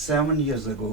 7 years ago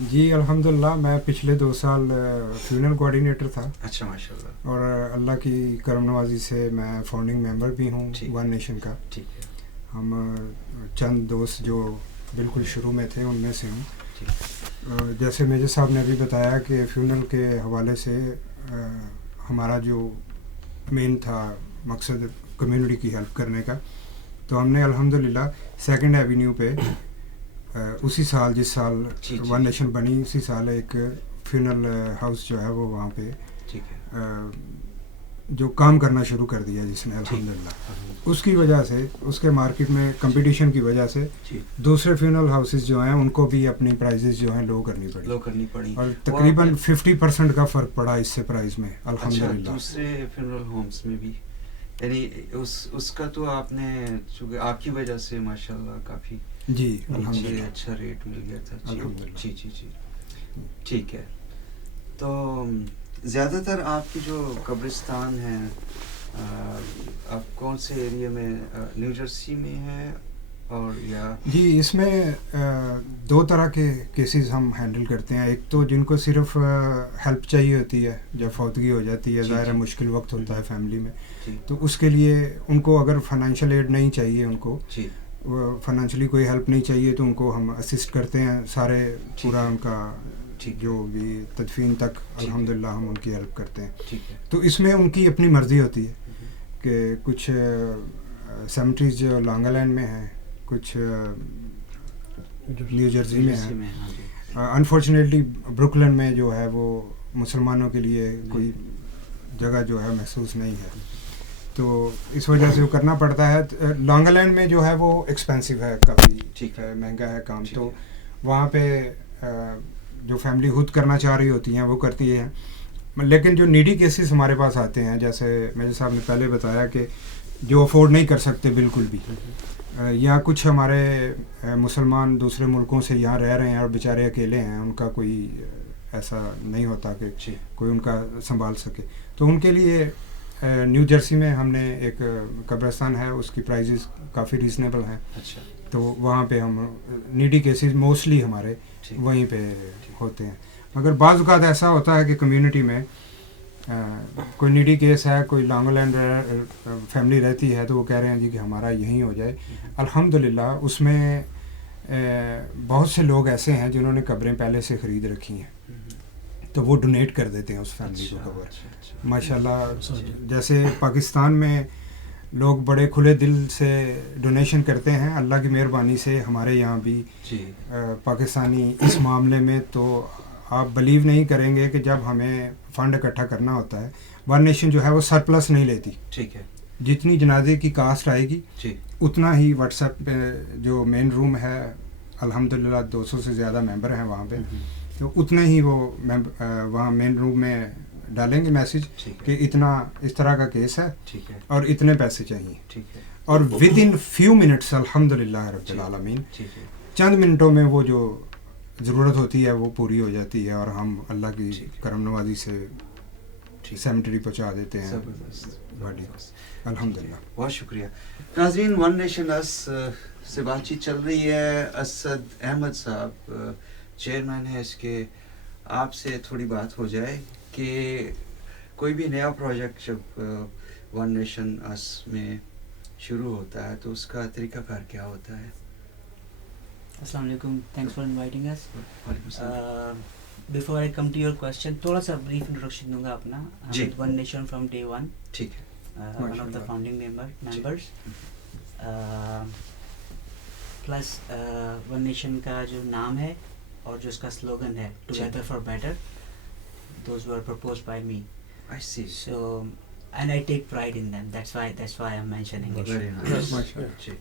جی الحمدللہ میں پچھلے 2 سال فیونرل کوآرڈینیٹر تھا. اچھا ماشاء اللہ. اور اللہ کی کرم نوازی سے میں فاؤنڈنگ ممبر بھی ہوں ون نیشن کا. ٹھیک ہے. ہم چند دوست جو بالکل شروع میں تھے ان میں سے ہوں. جیسے میجر صاحب نے ابھی بتایا کہ فیونرل کے حوالے سے ہمارا جو مین تھا مقصد کمیونٹی کی ہیلپ کرنے کا, تو ہم نے الحمدللہ 2nd ایونیو پہ اسی سال جس سال ون نیشن بنی اسی سال ایک فیونرل ہاؤس جو ہے وہ وہاں پہ جو کام کرنا شروع کر دیا جس نے الحمدللہ. اس کی وجہ سے اس کے مارکیٹ میں کمپٹیشن کی وجہ سے دوسرے فیونرل ہاؤسز جو ہیں ان کو بھی اپنی پرائزز جو ہیں لو کرنی پڑی اور تقریباً 50% کا فرق پڑا اس سے پرائز میں الحمدللہ. دوسرے فیونرل ہومز میں بھی یعنی اس کا تو آپ نے چونکہ آپ کی وجہ سے ماشاءاللہ کافی جی الحمدللہ اچھا ریٹ مل گیا تھا. الحمدللہ. جی ٹھیک ہے. تو زیادہ تر آپ کی جو قبرستان ہیں آپ کون سے ایریا میں, نیو جرسی میں ہیں اور یا؟ جی اس میں 2 طرح کے کیسز ہم ہینڈل کرتے ہیں. ایک تو جن کو صرف ہیلپ چاہیے ہوتی ہے جب فوتگی ہو جاتی ہے, ظاہر ہے مشکل وقت ہوتا ہے فیملی میں, تو اس کے لیے ان کو اگر فائنینشیل ایڈ نہیں چاہیے, ان کو فائنینشلی کوئی ہیلپ نہیں چاہیے, تو ان کو ہم اسسٹ کرتے ہیں سارے پورا ان کا جو بھی تدفین تک الحمدللہ ہم ان کی ہیلپ کرتے ہیں. تو اس میں ان کی اپنی مرضی ہوتی ہے کہ کچھ سیمیٹریز جو لانگ آئلینڈ میں ہیں, کچھ نیو جرسی میں ہیں. انفارچونیٹلی بروکلن میں جو ہے وہ مسلمانوں کے لیے کوئی جگہ جو ہے محسوس نہیں ہے, تو اس وجہ سے وہ کرنا پڑتا ہے. لانگ آئلینڈ میں جو ہے وہ ایکسپینسو ہے, کافی مہنگا ہے کام, تو وہاں پہ جو فیملی خود کرنا چاہ رہی ہوتی ہیں وہ کرتی ہیں. لیکن جو نیڈی کیسز ہمارے پاس آتے ہیں, جیسے میجر صاحب نے پہلے بتایا کہ جو افورڈ نہیں کر سکتے بالکل بھی, یا کچھ ہمارے مسلمان دوسرے ملکوں سے یہاں رہ رہے ہیں اور بیچارے اکیلے ہیں, ان کا کوئی ایسا نہیں ہوتا کہ کوئی ان کا سنبھال سکے, تو ان کے لیے نیو جرسی میں ہم نے ایک قبرستان ہے, اس کی پرائزز کافی ریزنیبل ہیں. تو وہاں پہ ہم نیڈی کیسز موسٹلی ہمارے وہیں پہ ہوتے ہیں. مگر بعض اوقات ایسا ہوتا ہے کہ کمیونٹی میں کوئی نیڈی کیس ہے, کوئی لانگ لینڈ فیملی رہتی ہے, تو وہ کہہ رہے ہیں جی کہ ہمارا یہیں ہو جائے. الحمدللہ اس میں بہت سے لوگ ایسے ہیں جنہوں نے قبریں پہلے سے خرید رکھی ہیں, تو وہ ڈونیٹ کر دیتے ہیں اس فیملی کو قبر. ماشاءاللہ جیسے پاکستان میں لوگ بڑے کھلے دل سے ڈونیشن کرتے ہیں, اللہ کی مہربانی سے ہمارے یہاں بھی پاکستانی اس معاملے میں, تو آپ بلیو نہیں کریں گے کہ جب ہمیں فنڈ اکٹھا کرنا ہوتا ہے, ون نیشن جو ہے وہ سرپلس نہیں لیتی. جتنی جنازے کی کاسٹ آئے گی اتنا ہی واٹس ایپ پہ جو مین روم ہے الحمدللہ 200 سے زیادہ ممبر ہیں وہاں پہ, تو اتنے ہی وہ وہاں مین روم میں ڈالیں گے میسج کہ اتنا اس طرح کا کیس ہے اور اتنے پیسے چاہیے, اور ود ان فیو منٹس الحمدللہ رب العالمین چند منٹوں میں وہ جو ضرورت ہوتی ہے وہ پوری ہو جاتی ہے, اور ہم اللہ کی کرم نوازی سے سیمیٹری پہنچا دیتے ہیں باڈی کو الحمدللہ. بہت شکریہ. ناظرین, ون نیشن اس سے بات چیت چل رہی ہے. اسد احمد صاحب چیئرمین ہے اس کے, آپ سے تھوڑی بات ہو جائے کہ کوئی بھی نیا پروجیکٹ جب ون نیشن اس میں شروع ہوتا ہے تو اس کا طریقہ کار کیا ہوتا ہے؟ السلام علیکم, thanks for inviting us. Before I come to your question, تھوڑا سا بریف انٹروڈکشن دوں گا اپنا. One nation from day one, ٹھیک ہے, one of the founding members. Plus one nation کا جو نام ہے اور جو اس کا سلوگن ہے together for better, those were proposed by me. I see. So, and I take pride in them. That's why I'm mentioning it. Very nice.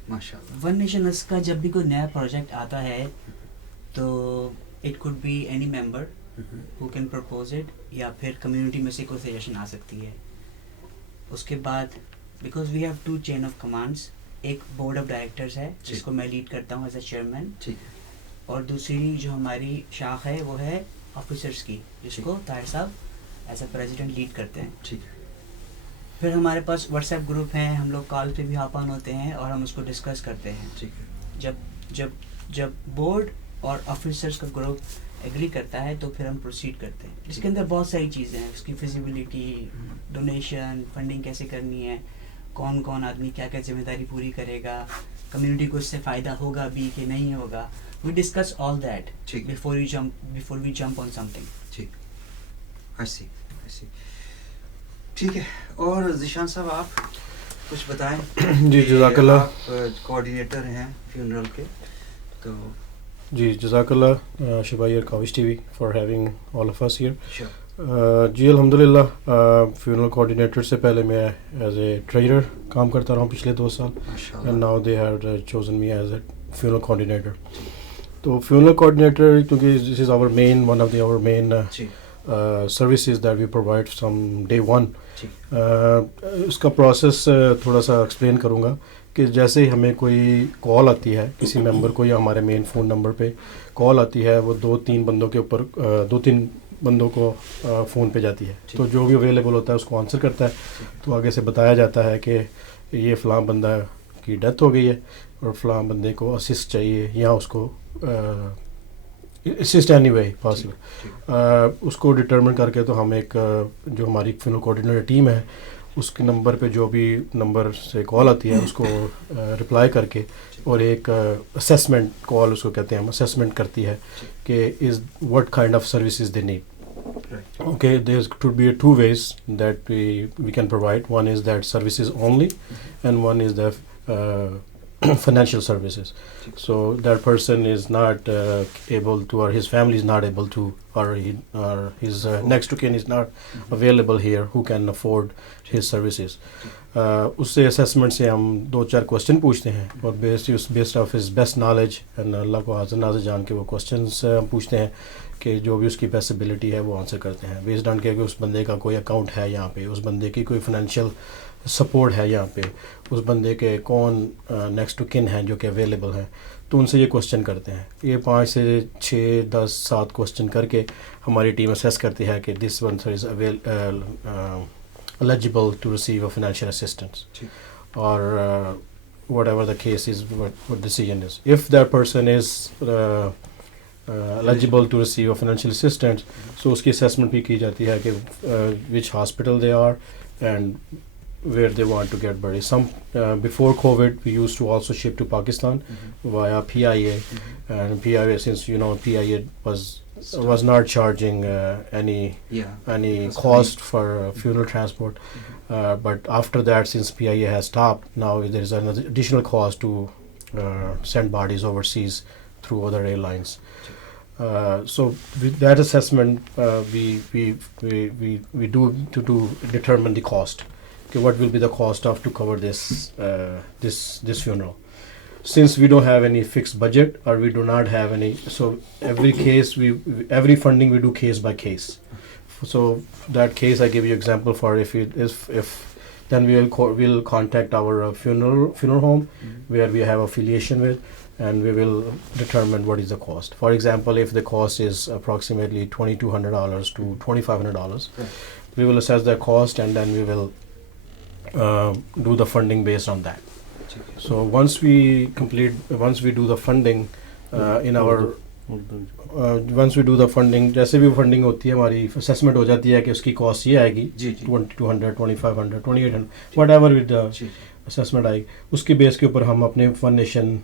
MashaAllah. One Nation اس کا جب بھی کوئی نیا پروجیکٹ آتا ہے تو it could be any member who can propose it, یا پھر کمیونٹی میں سے کوئی سجیشن آ سکتی ہے. اس کے بعد because we have 2 chain of commands, ایک بورڈ آف ڈائریکٹرز ہے جس کو میں لیڈ کرتا ہوں ایز اے چیئرمین, اور دوسری جو ہماری شاخ ہے وہ ہے آفیسرس کی, جس کو طاہر صاحب ایز اے پریزیڈنٹ لیڈ کرتے ہیں. پھر ہمارے پاس واٹس ایپ گروپ ہیں, ہم لوگ کال پہ بھی ہاپ آن ہوتے ہیں اور ہم اس کو ڈسکس کرتے ہیں. جب بورڈ اور آفیسرس کا گروپ ایگری کرتا ہے تو پھر ہم پروسیڈ کرتے ہیں. اس کے اندر بہت ساری چیزیں ہیں, اس کی فیزیبلٹی, ڈونیشن, فنڈنگ کیسے کرنی ہے, کون کون آدمی کیا کیا ذمہ داری پوری کرے گا, کمیونٹی کو اس سے فائدہ ہوگا بھی کہ نہیں ہوگا. We discuss all that before we jump on something. ٹھیک, ایسی ٹھیک ہے. اور ذیشان صاحب آپ کچھ بتائیں. جی جزاک اللہ. آپ کوآرڈینیٹر ہیں فیونرل کے, تو جی جزاک اللہ Shabbir Kawish T V for having all of us here. جی الحمدللہ فیونرل کوآرڈینیٹر سے پہلے میں ایز اے ٹریجرر کام کرتا رہا ہوں پچھلے 2 سال, and now they have chosen me as a funeral coordinator. تو فیونرل کوآرڈینیٹر کیونکہ this is our main one of the our main services that we provide from day one. اس کا پروسیس تھوڑا سا ایکسپلین کروں گا کہ جیسے ہی ہمیں کوئی کال آتی ہے کسی ممبر کو, یا ہمارے مین فون نمبر پہ کال آتی ہے, وہ 2-3 بندوں کے اوپر 2-3 بندوں کو فون پہ جاتی ہے. تو جو بھی اویلیبل ہوتا ہے اس کو آنسر کرتا ہے. تو آگے سے بتایا جاتا ہے کہ یہ فلاں بندہ کی ڈیتھ ہو گئی ہے اور فلاں بندے کو اسسٹ چاہیے, یا اس کو اسسٹ اینی وے پاسبل. اس کو ڈٹرمن کر کے تو ہم ایک جو ہماری فیونرل کوآرڈینیٹر ٹیم ہے اس کے نمبر پہ جو بھی نمبر سے کال آتی ہے اس کو رپلائی کر کے, اور ایک اسیسمنٹ کال اس کو کہتے ہیں, ہم اسیسمنٹ کرتی ہے کہ is what kind of services they need. Okay, there could be 2 ways that we can provide. One is that services only, and one is the financial services. So that person is not able to, or his family is not able to, or his next to kin is not available here who can afford his services. اس سے assessment سے ہم 2-4 question پوچھتے ہیں, اور based off his best knowledge and اللہ کو حاضر ناظر جان کے وہ کوشچنس ہم پوچھتے ہیں کہ جو بھی اس کی پیسبلٹی ہے وہ آنسر کرتے ہیں, بیسڈ آن کہ اس بندے کا کوئی اکاؤنٹ ہے یہاں پہ, اس بندے کی کوئی فائنینشیل سپورٹ ہے یہاں پہ, اس بندے کے کون نیکسٹ ٹو کن ہیں جو کہ اویلیبل ہیں. تو ان سے یہ کوشچن کرتے ہیں. یہ 5 سے 6, 10, 7 کوشچن کر کے ہماری ٹیم اسیس کرتی ہے کہ this one is eligible to receive a financial assistance, or whatever the case is, what decision is. If that person is eligible to receive a financial assistance, so uski assessment bhi ki jati hai ki which hospital they are and where they want to get buried. Some before COVID we used to also ship to Pakistan via PIA, and PIA, since you know PIA was not charging any cost for funeral transport, but after that, since PIA has stopped, now there is an additional cost to send bodies overseas through other airlines. So with that assessment we do to determine the cost. Okay, what will be the cost of to cover this funeral? Since we don't have any fixed budget, or we do not have any, so every case every funding we do case by case. So that case I give you example for, if then we'll contact our funeral home where we have affiliation with, and we will determine what is the cost. For example, if the cost is approximately $2,200 to $2,500, we will assess the cost, and then we will do the funding based on that. So once we do the funding once we do the funding, جیسے بھی funding ہوتی ہے ہماری assessment ہو جاتی ہے کہ اس کی cost یہ آئے گی 2200, 2500, 2800, وٹ ایور ود اسیسمنٹ آئے گی. اس کے بیس کے اوپر ہم اپنے ون نیشن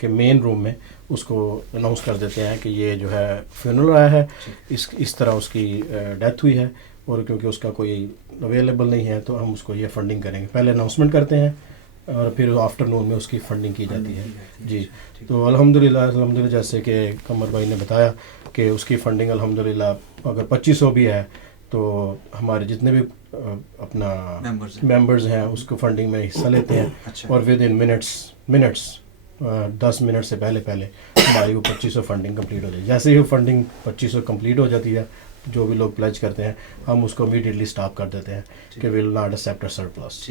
کے مین روم میں اس کو اناؤنس کر دیتے ہیں کہ یہ جو ہے فیونرل آیا ہے, اس طرح اس کی ڈیتھ ہوئی ہے, اور کیونکہ اس کا کوئی اویلیبل نہیں ہے تو ہم اس کو یہ فنڈنگ کریں گے. پہلے اناؤنسمنٹ کرتے ہیں اور پھر آفٹر نون میں اس کی فنڈنگ کی جاتی ہے. جی تو الحمدللہ جیسے کہ قمر بھائی نے بتایا کہ اس کی فنڈنگ الحمدللہ اگر 2500 بھی ہے تو ہمارے جتنے بھی اپنا ممبرز ہیں اس کو فنڈنگ میں حصہ لیتے ہیں, اور ود ان منٹس 10 منٹ سے پہلے ہماری وہ 2500 فنڈنگ کمپلیٹ ہو جائے. جیسے ہی فنڈنگ 2500 کمپلیٹ ہو جاتی ہے, جو بھی لوگ پلیج کرتے ہیں ہم اس کو امیڈیٹلی اسٹاپ کر دیتے ہیں کہ we'll not accept a surplus.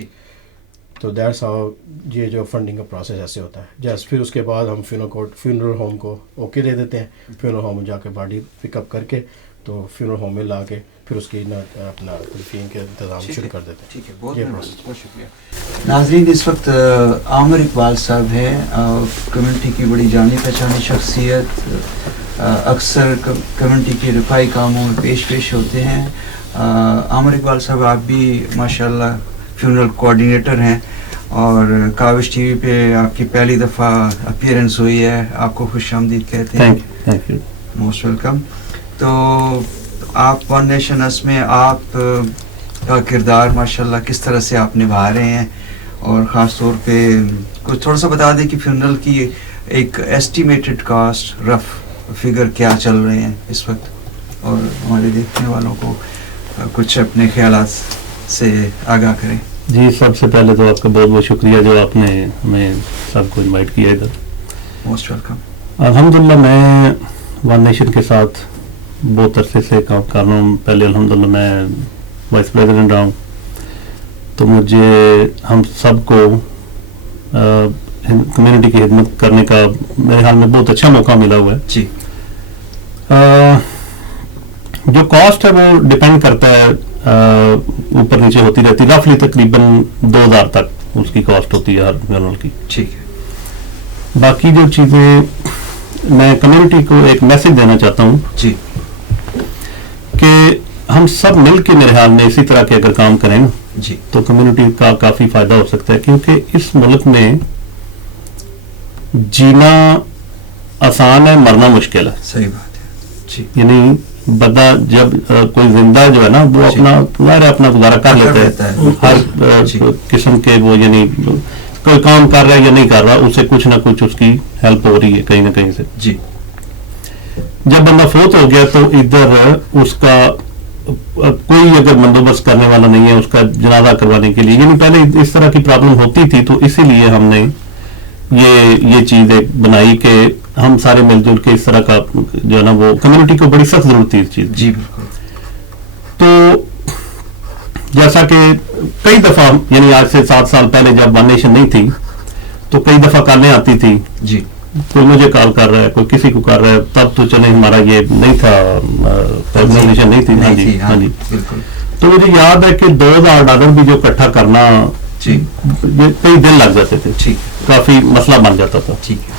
تو دیٹس ہاؤ یہ جو فنڈنگ کا پروسیس ایسے ہوتا ہے. جیسے پھر اس کے بعد ہم فیونرل ہوم کو اوکے دے دیتے ہیں. فیونرل ہوم جا کے باڈی پک اپ کر کے تو فیونرل ہوم میں لا کے پھر اس کی اپنا تدفین کے انتظام شروع کر دیتے ہیں. ٹھیک ہے, بہت شکریہ. ناظرین, اس وقت عامر اقبال صاحب ہیں, کمیونٹی کی بڑی جانی پہچانی شخصیت, اکثر کمیونٹی کی رفائی کاموں میں پیش ہوتے ہیں. عامر اقبال صاحب آپ بھی ماشاءاللہ فیونرل کوآرڈینیٹر ہیں اور کاوش ٹی وی پہ آپ کی پہلی دفعہ اپیئرنس ہوئی ہے, آپ کو خوش آمدید کہتے ہیں. Thank you, most welcome. تو آپ ون نیشن اس میں آپ کا کردار ماشاءاللہ کس طرح سے آپ نبھا رہے ہیں, اور خاص طور پہ کچھ تھوڑا سا بتا دیں کہ فیونرل کی ایک ایسٹیمیٹڈ کاسٹ رف فگر کیا چل رہے ہیں اس وقت, اور ہمارے دیکھنے والوں کو کچھ اپنے خیالات سے آگاہ کریں. جی سب سے پہلے تو آپ کا بہت بہت شکریہ جو آپ نے ہمیں سب کو انوائٹ کیا ادھر. Most welcome. الحمدللہ میں ون نیشن کے ساتھ بہت عرصے سے کام کر رہا ہوں. پہلے الحمدللہ میں وائس پریزیڈنٹ رہا ہوں, تو مجھے ہم سب کو کمیونٹی کی خدمت کرنے کا میرے خیال میں بہت اچھا موقع ملا ہوا ہے. جی. جو کاسٹ ہے وہ ڈپینڈ کرتا ہے, اوپر نیچے ہوتی رہتی, رفلی تقریباً 2000 تک اس کی کاسٹ ہوتی ہے ہر فیونرل کی. ٹھیک ہے. باقی جو چیزیں میں کمیونٹی کو ایک میسج دینا چاہتا ہوں جی کہ ہم سب مل کے میرے خیال میں اسی طرح کے اگر کام کریں نا جی تو کمیونٹی کا کافی فائدہ ہو سکتا ہے, کیونکہ اس ملک میں جینا آسان ہے, مرنا مشکل ہے. صحیح بات ہے. جی. یعنی بندہ جب کوئی زندہ جو ہے نا وہ اپنا گزارا کر لیتا ہے ہر قسم کے, وہ یعنی کوئی کام کر رہا ہے یا نہیں کر رہا, اسے کچھ نہ کچھ اس کی ہیلپ ہو رہی ہے کہیں نہ کہیں سے. جی. جب بندہ فوت ہو گیا تو ادھر اس کا کوئی اگر بندوبست کرنے والا نہیں ہے اس کا جنازہ کروانے کے لیے, یعنی پہلے اس طرح کی پرابلم ہوتی تھی, تو اسی لیے ہم نے یہ چیز ایک بنائی کہ ہم سارے مل جل کے اس طرح کا جو ہے نا وہ کمیونٹی کو بڑی سخت ضرورت تھی اس چیز. جی بالکل. تو جیسا کہ کئی دفعہ یعنی آج سے 7 سال پہلے جب ون نیشن نہیں تھی تو کئی دفعہ کالیں آتی تھی. جی. کوئی مجھے کال کر رہا ہے, کوئی کسی کو کر رہا ہے, تب تو چلے ہمارا یہ نہیں تھا, آرگنائزیشن نہیں تھی. ہاں جی ہاں جی بالکل. تو مجھے یاد ہے کہ $2000 بھی جو اکٹھا کرنا جی یہ کئی دن لگ جاتے تھے. ٹھیک. کافی مسئلہ بن جاتا تھا. ٹھیک ہے.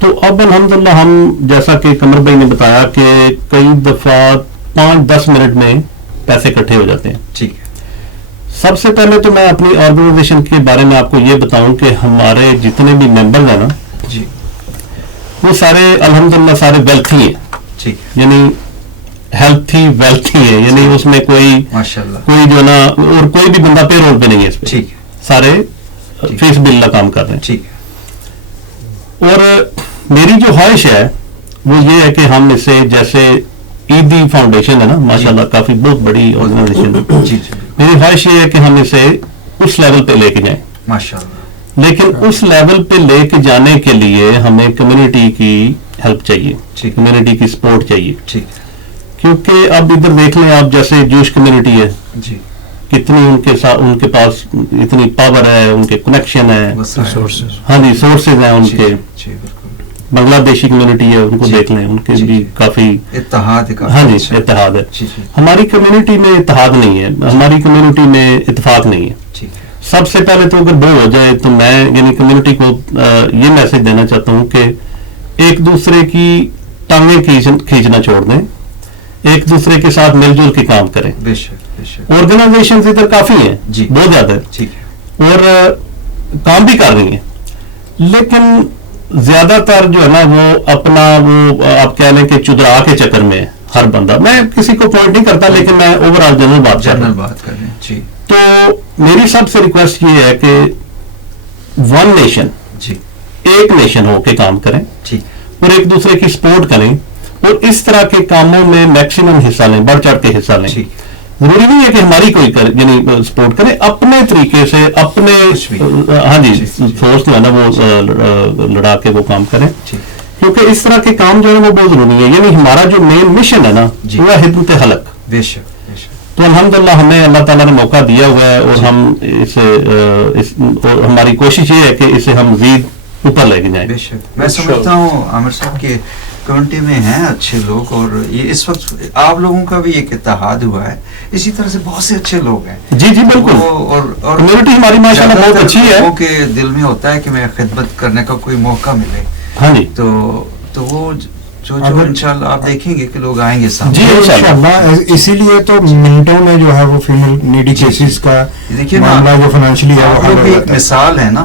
تو اب الحمدللہ ہم جیسا کہ قمر بھائی نے بتایا کہ کئی دفعہ 5-10 منٹ میں پیسے اکٹھے ہو جاتے ہیں. ٹھیک ہے. سب سے پہلے تو میں اپنی آرگنائزیشن کے بارے میں آپ کو یہ بتاؤں کہ ہمارے جتنے بھی ممبرز ہیں نا جی وہ سارے الحمدللہ سارے ویلتھی ہیں. ٹھیک. یعنی ہیلتھی ویلتھی ہے, یعنی اس میں کوئی ماشاءاللہ کوئی جو نا اور کوئی بھی بندہ پے رول پہ نہیں ہے اس پہ. ٹھیک ہے. سارے فیس بل کا کام کر رہے ہیں. ٹھیک ہے. اور میری جو خواہش ہے وہ یہ ہے کہ ہم اسے جیسے عیدی فاؤنڈیشن ہے نا ماشاءاللہ کافی بہت بڑی آرگنائزیشن ہے, جی جی میری خواہش یہ ہے کہ ہم اسے اس لیول پہ لے کے جائیں. ماشاءاللہ. لیکن اس لیول پہ لے کے جانے کے لیے ہمیں کمیونٹی کی ہیلپ چاہیے, کمیونٹی کی سپورٹ چاہیے. ٹھیک. کیونکہ اب ادھر دیکھ لیں آپ, جیسے جوش کمیونٹی ہے, جی کتنی ان کے پاس اتنی پاور ہے, ان کے کنیکشن ہے, ہاں جی سورسز ہیں ان کے. بنگلہ دیشی کمیونٹی ہے, ان کو دیکھ لیں, ان کے بھی کافی اتحاد ہے. ہاں جی اتحاد ہے. ہماری کمیونٹی میں اتحاد نہیں ہے, ہماری کمیونٹی میں اتفاق نہیں ہے. سب سے پہلے تو اگر وہ ہو جائے تو میں یعنی کمیونٹی کو یہ میسج دینا چاہتا ہوں کہ ایک دوسرے کی ٹانگیں کھینچنا چھوڑ دیں, ایک دوسرے کے ساتھ مل جل کے کام کریں. آرگنائزیشن ادھر کافی ہیں, بہت زیادہ ہے, اور کام بھی کر رہی ہیں, لیکن زیادہ تر جو ہے نا وہ اپنا وہ آپ کہہ لیں کہ چدرا کے چکر میں ہر بندہ, میں کسی کو پوائنٹ نہیں کرتا لیکن میں اوور آل جنرل بات کر رہا ہوں. تو میری سب سے ریکویسٹ یہ ہے کہ ون نیشن ایک نیشن ہو کے کام کریں اور ایک دوسرے کی سپورٹ کریں, اور اس طرح کے کاموں میں میکسیمم حصہ لیں, بڑھ چڑھ کے حصہ لیں. ضروری نہیں ہے کہ ہماری کوئی یعنی سپورٹ کرے, اپنے طریقے سے اپنے ہاں جی فورس جو ہے نا وہ لڑا کے وہ کام کریں, کیونکہ اس طرح کے کام جو ہے وہ بہت ضروری ہے. یعنی ہمارا جو مین مشن ہے نا وہ خدمت خلق. تو الحمدللہ ہمیں اللہ تعالیٰ نے موقع دیا ہوا ہے, اور ہم ہماری کوشش یہ ہے کہ اسے ہم مزید اوپر لے کے جائیں. میں سمجھتا ہوں عامر صاحب کہ کمیونٹی میں ہیں اچھے لوگ, اور یہ اس وقت آپ لوگوں کا بھی ایک اتحاد ہوا ہے, اسی طرح سے بہت سے اچھے لوگ ہیں. جی جی بالکل, اور کمیونٹی ہماری ماشاءاللہ بہت اچھی ہے. لوگوں کے دل میں ہوتا ہے کہ میں خدمت کرنے کا کوئی موقع ملے. ہاں جی. تو وہ جو انشاءاللہ آپ دیکھیں گے کہ لوگ آئیں گے سامنے. جی انشاءاللہ. اسی لیے تو منٹوں میں جو ہے وہ فیمل نیڈی کیسز کا معاملہ جو فائنینشلی ہے وہ بھی ایک مثال ہے نا,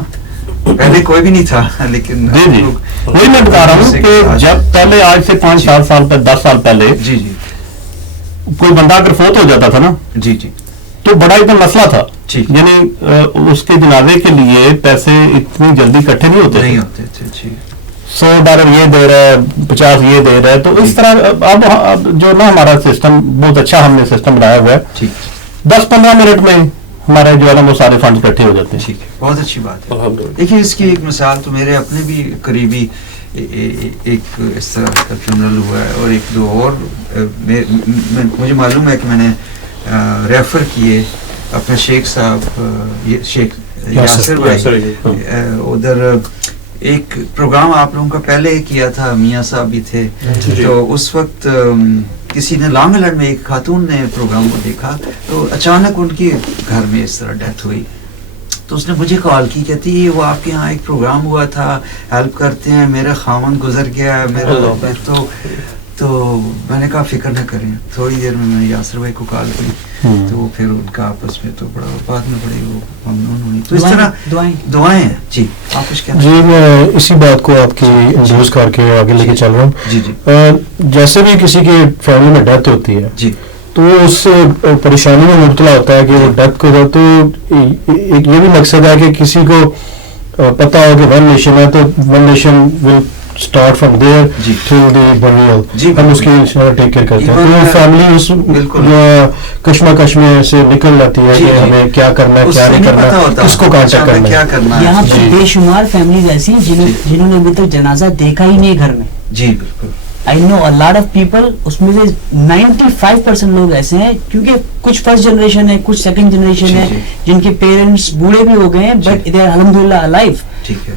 پہلے کوئی بھی نہیں تھا, لیکن جی وہی میں بتا رہا ہوں کہ جب پہلے آج سے 5-7 سال پہ 10 سال پہلے جی کوئی بندہ اگر فوت ہو جاتا تھا نا جی تو بڑا اتنا مسئلہ تھا, یعنی اس کے جنازے کے لیے پیسے اتنی جلدی اکٹھے نہیں ہوتے تھے. $100 یہ دے رہا ہے, 50 یہ دے رہا ہے, تو اس طرح اب جو نا ہمارا سسٹم بہت اچھا ہم نے سسٹم بنایا ہوا ہے, 10-15 منٹ میں ہمارے جو ہے نا وہ سارے فنڈ اکٹھے ہو جاتے ہیں. ٹھیک ہے, بہت اچھی بات ہے. دیکھیے اس کی ایک مثال تو میرے اپنے بھی قریبی ایک اس طرح کا فیونرل ہوا ہے, اور ایک دو اور مجھے معلوم ہے کہ میں نے ریفر کیے اپنے شیخ صاحب, شیخ یاسر بھائی, ادھر ایک پروگرام آپ لوگوں کا پہلے کیا تھا, میاں صاحب بھی تھے, تو اس وقت کسی نے لانگ آئلینڈ میں ایک خاتون نے پروگرام کو دیکھا, تو اچانک ان کی گھر میں اس طرح ڈیتھ ہوئی, تو اس نے مجھے کال کی, کہتی وہ آپ کے یہاں ایک پروگرام ہوا تھا, ہیلپ کرتے ہیں, میرا خاوند گزر گیا ہے میرا, تو میں نے کہا فکر نہ کریں. تھوڑی دیر میں نے یاسر بھائی کو کال کی, تو پھر ان کا آپس میں تو بڑا بعد میں بڑی وہ ممنون ہوئی. تو اس طرح دعائیں ہیں. جی آپ کچھ کہنا؟ جی میں اسی بات کو آپ کی انڈیوس کر کے آگے لے کے چل رہا ہوں. جی جیسے بھی کسی کی فیملی میں ڈیتھ ہوتی ہے جی تو وہ اس سے پریشانی میں مبتلا ہوتا ہے کہ وہ ڈیتھ کو, تو ایک یہ بھی مقصد ہے کہ کسی کو پتہ ہو کہ ون نیشن ہے, تو one nation will start from there till the burial, ہم اس کی ٹیک کیئر کرتے ہیں. تو فیملی اس کشمکش میں سے نکل جاتی ہے کہ ہمیں کیا کرنا ہے, کیا نہیں کرنا, کس کو کانٹیکٹ کرنا ہے. یہاں پہ بے شمار فیملیز ایسی ہیں جنہوں نے ابھی تک جنازہ دیکھا ہی نہیں گھر میں. جی بالکل. I know a lot of people, اس میں سے 95% لوگ ایسے ہیں, کیونکہ کچھ فرسٹ جنریشن ہے, کچھ سیکنڈ جنریشن ہے, جن کے پیرنٹس بوڑھے بھی ہو گئے ہیں, بٹ they are الحمدللہ alive.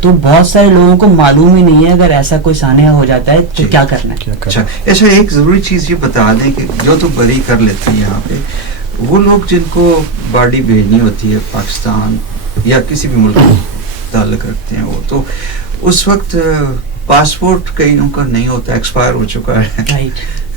تو بہت سارے لوگوں کو معلوم ہی نہیں ہے اگر ایسا کوئی سانحہ ہو جاتا ہے تو کیا کرنا ہے. اچھا ایک ضروری چیز یہ بتا دیں کہ جو تو بری کر لیتی ہے یہاں پہ, وہ لوگ جن کو باڈی بھیجنی ہوتی ہے پاکستان یا کسی بھی ملک میں تعلق رکھتے ہیں, وہ تو اس وقت پاسپورٹ کئیوں کا نہیں ہوتا, ایکسپائر ہو چکا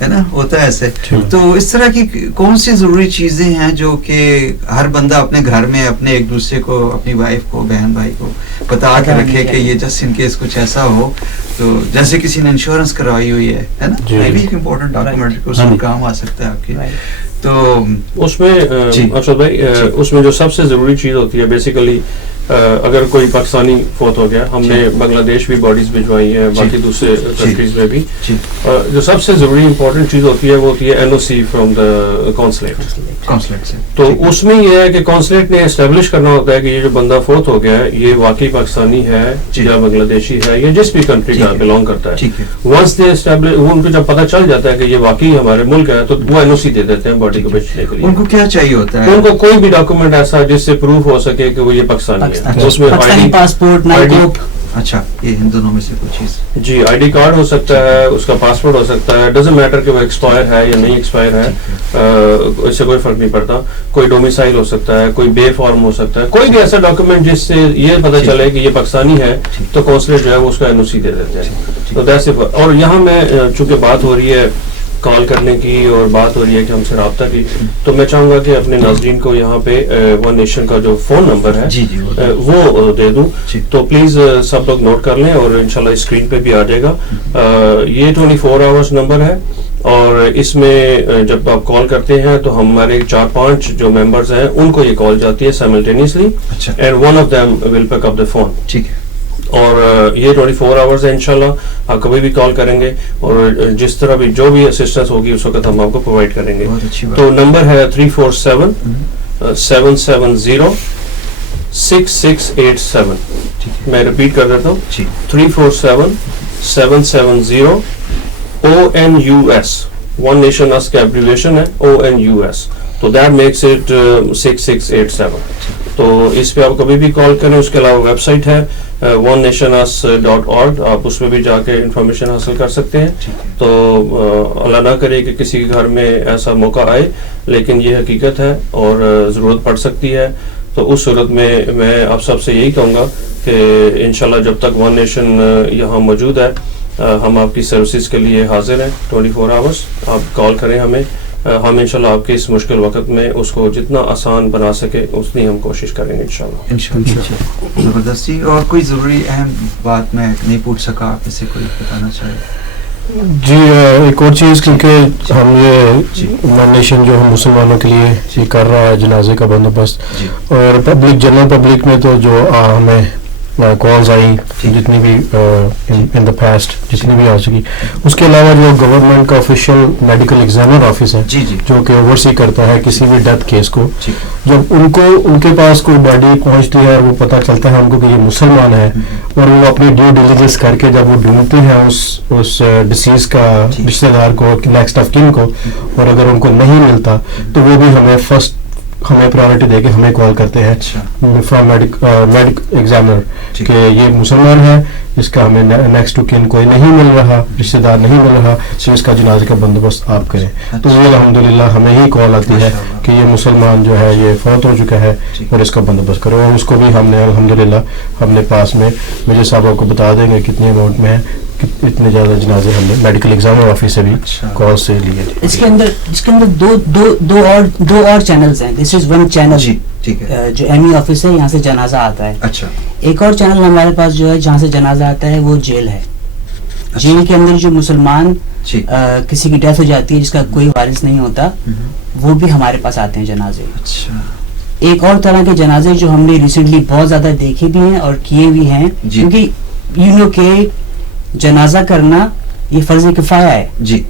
ہے نا, ہوتا ہے ایسے. تو اس طرح کی کون سی ضروری چیزیں ہیں جو کہ ہر بندہ اپنے گھر میں اپنے ایک دوسرے کو, اپنی وائف کو, بہن بھائی کو بتا کے رکھے کہ یہ جسٹ ان کیس کچھ ایسا ہو, تو جیسے کسی نے انشورنس کروائی ہوئی ہے نا, یہ بھی ایک امپورٹنٹ ڈاکومنٹ اس میں کام آ سکتا ہے آپ کے. تو اس میں ارشد بھائی اس میں جو سب سے ضروری چیز ہوتی ہے بیسیکلی, اگر کوئی پاکستانی فوت ہو گیا, ہم نے بنگلہ دیش بھی باڈیز بھجوائی ہیں, باقی دوسرے کنٹریز میں بھی, جو سب سے ضروری امپورٹنٹ چیز ہوتی ہے وہ ہوتی ہے NOC فرام دا کونسلیٹ. تو اس میں یہ ہے کہ کونسلیٹ نے اسٹیبلش کرنا ہوتا ہے کہ یہ جو بندہ فوت ہو گیا ہے یہ واقعی پاکستانی ہے یا بنگلہ دیشی ہے یا جس بھی کنٹری کا بلانگ کرتا ہے. ونس دے اسٹیبلش, ان کو جب پتہ چل جاتا ہے کہ یہ واقعی ہمارے ملک ہے تو وہ NOC دے دیتے ہیں باڈی کو بیچنے کے لیے. ان کو کیا چاہیے ہوتا ہے؟ ان کو کوئی بھی ڈاکومنٹ ایسا جس سے پروف ہو سکے کہ وہ یہ پاکستانی ہے, اس میں پاکستانی پاسپورٹ, نائکوپ. اچھا یہ ان دونوں میں سے کوئی چیز, جی ID کارڈ ہو سکتا ہے, اس کا پاسپورٹ ہو سکتا ہے, ڈزنٹ میٹر کہ وہ ایکسپائر ہے یا نہیں ایکسپائر ہے, اس سے کوئی فرق نہیں پڑتا. کوئی ڈومیسائل ہو سکتا ہے, کوئی بے فارم ہو سکتا ہے, کوئی بھی ایسا ڈاکومنٹ جس سے یہ پتہ چلے کہ یہ پاکستانی ہے, تو کونسلیٹ جو ہے وہ اس کا NOC دے دیتے ہیں. تو دیٹس اٹ. اور یہاں میں چونکہ بات ہو رہی ہے کال کرنے کی اور بات ہو رہی ہے کہ ہم سے رابطہ کی, تو میں چاہوں گا کہ اپنے ناظرین کو یہاں پہ ون نیشن کا جو فون نمبر ہے وہ دے دوں, تو پلیز سب لوگ نوٹ کر لیں اور انشاءاللہ اسکرین پہ بھی آ جائے گا. یہ 24 آورس نمبر ہے, اور اس میں جب آپ کال کرتے ہیں تو ہمارے 4-5 جو ممبرز ہیں ان کو یہ کال جاتی ہے simultaneously, and one of them will pick up the phone. ٹھیک ہے. اور یہ 24 آورز ہے, انشاءاللہ آپ کبھی بھی کال کریں گے اور جس طرح بھی جو بھی اسسٹنس ہوگی اس وقت ہم آپ کو پرووائڈ کریں گے. تو نمبر ہے 347-770-6687. میں ریپیٹ کر دیتا ہوں, 347-770-ONUS. ون نیشن اس کا ایبریویشن ہے ONUS, تو دیٹ میکس اٹ 6687. تو اس پہ آپ کبھی بھی کال کریں. اس کے علاوہ ویب سائٹ ہے onenationus.org, آپ اس میں بھی جا کے انفارمیشن حاصل کر سکتے ہیں. تو اللہ نہ کرے کہ کسی کے گھر میں ایسا موقع آئے, لیکن یہ حقیقت ہے اور ضرورت پڑ سکتی ہے. تو اس صورت میں آپ سب سے یہی کہوں گا کہ انشاءاللہ جب تک ون نیشن یہاں موجود ہے ہم آپ کی سروسز کے لیے حاضر ہیں 24 آورس. آپ کال کریں ہمیں, ہم انشاءاللہ آپ کے اس مشکل وقت میں اس کو جتنا آسان بنا سکے اتنی ہم کوشش کریں گے انشاءاللہ. زبردست جی. اور کوئی ضروری اہم بات میں نہیں پوچھ سکا, آپ میں سے کوئی بتانا چاہے؟ جی ایک اور چیز, کیونکہ ہم یہ نومینیشن جو ہم مسلمانوں کے لیے یہ کر رہا ہے جنازے کا بندوبست, اور پبلک جنرل پبلک میں تو جو ہمیں کالز آئی جتنی بھی ان دا پاسٹ جتنی بھی آ چکی, اس کے علاوہ جو گورنمنٹ کا آفیشیل میڈیکل ایگزامر آفس ہے جو کہ اوورسی کرتا ہے کسی بھی ڈیتھ کیس کو, جب ان کے پاس کوئی باڈی پہنچتی ہے اور وہ پتہ چلتا ہے ان کو کہ یہ مسلمان ہے, اور وہ اپنی ڈیو ڈیلیجنس کر کے جب وہ ڈھونڈتے ہیں اس ڈسیز کا رشتے دار کو, نیکسٹ آف کن کو, اور اگر ان کو نہیں ملتا تو وہ بھی ہمیں پرائرٹی دے کے ہمیں کال کرتے ہیں فرام میڈیک ایگزامر کہ یہ مسلمان ہے, اس کا ہمیں نیکسٹ ٹو کن کوئی نہیں مل رہا, رشتے دار نہیں مل رہا, تو اس کا جنازے کا بندوبست آپ کریں. تو یہ الحمدللہ ہمیں ہی کال آتی ہے کہ یہ مسلمان جو ہے یہ فوت ہو چکا ہے اور اس کا بندوبست کرو, اور اس کو بھی ہم نے الحمدللہ ہم نے پاس میں مجھے صاحب آپ کو بتا دیں گے کتنی اماؤنٹ میں ہے, اتنے زیادہ جنازے ہم نے میڈیکل ایگزامر آفس سے بھی کال سے لیے. اس کے اندر دو اور چینلز ہیں. دس از ون چینل جو ایم ای آفس ہے, یہاں سے جنازہ آتا ہے. اچھا. ایک اور چینل ہمارے پاس جو ہے جہاں سے جنازہ آتا ہے وہ جیل ہے. جیل کے اندر جو مسلمان کسی کی ڈیتھ ہو جاتی ہے جس کا کوئی وارث نہیں ہوتا, وہ بھی ہمارے پاس آتے ہیں جنازے. ایک اور طرح کے جنازے جو ہم نے ریسنٹلی بہت زیادہ دیکھے بھی ہیں اور کیے بھی ہیں, کیونکہ یو نو کہ جنازہ کرنا یہ فرض کفایہ ہے. جی.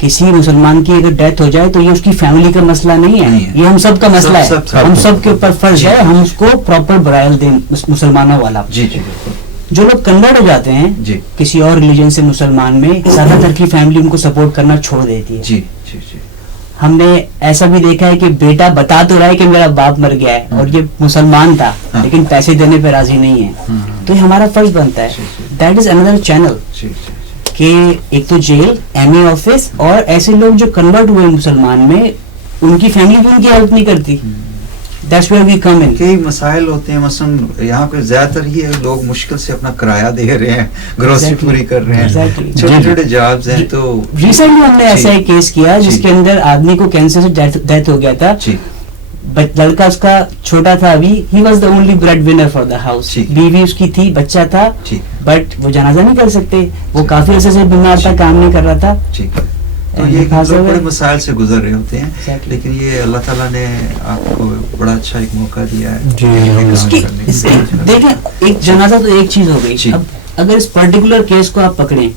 کسی مسلمان کی اگر ڈیتھ ہو جائے تو یہ اس کی فیملی کا مسئلہ نہیں ہے, یہ ہم سب کا مسئلہ ہے. ہم سب کے اوپر فرض ہے ہم اس کو پراپر برائل دیں مسلمانوں والا. جو لوگ کنورٹ ہو جاتے ہیں کسی اور ریلیجن سے مسلمان میں, زیادہ تر کی فیملی ان کو سپورٹ کرنا چھوڑ دیتی ہے. ہم نے ایسا بھی دیکھا ہے کہ بیٹا بتا تو رہا ہے کہ میرا باپ مر گیا ہے اور یہ مسلمان تھا لیکن پیسے دینے پہ راضی نہیں ہے, تو یہ ہمارا فرض بنتا ہے. دیٹ از اندر چینل کہ ایک تو جیل, ایم ای آفس, اور ایسے لوگ جو کنورٹ ہوئے مسلمان میں ان کی فیملی بھی ان کی ہیلپ نہیں کرتی. That's where we come in. کئی مسائل ہوتے ہیں, مثلاً یہاں پہ زیادہ تر یہ لوگ مشکل سے اپنا کرایہ دے رہے ہیں, گروسری پوری کر رہے ہیں, چھوٹے چھوٹے جابز ہیں. تو ریسنٹلی ہم نے ایسا ایک کیس کیا جس کے اندر آدمی کو کینسر سے ڈیتھ ہو گیا تھا. لڑکا اس کا چھوٹا تھا ابھی, he was the only breadwinner for the house. بیوی اس کی تھی, بچہ تھا, بٹ وہ جنازہ نہیں کر سکتے, وہ کافی عرصے سے بیمار تھا, کام نہیں کر رہا تھا. تو یہ لوگ بڑے مسائل سے گزر رہے ہوتے ہیں, لیکن یہ اللہ تعالیٰ نے آپ کو بڑا اچھا ایک موقع دیا ہے. دیکھیں ایک جنازہ تو ایک چیز ہو گئی. اب اگر اس پرٹیکولر کیس کو آپ پکڑیں,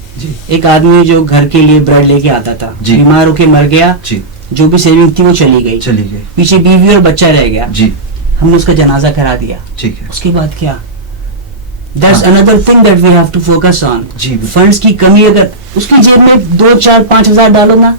ایک آدمی جو گھر کے لیے بریڈ لے کے آتا تھا, بیمار ہو کے مر گیا, جو بھی سیونگ تھی وہ چلی گئی, پیچھے بیوی اور بچہ رہ گیا, ہم نے اس کا جنازہ کرا دیا. اس کے بعد کیا؟ That's another thing that we have to focus on. Funds کی کمی, اگر اس کی جیب میں 2-4-5 ہزار ڈالو نا,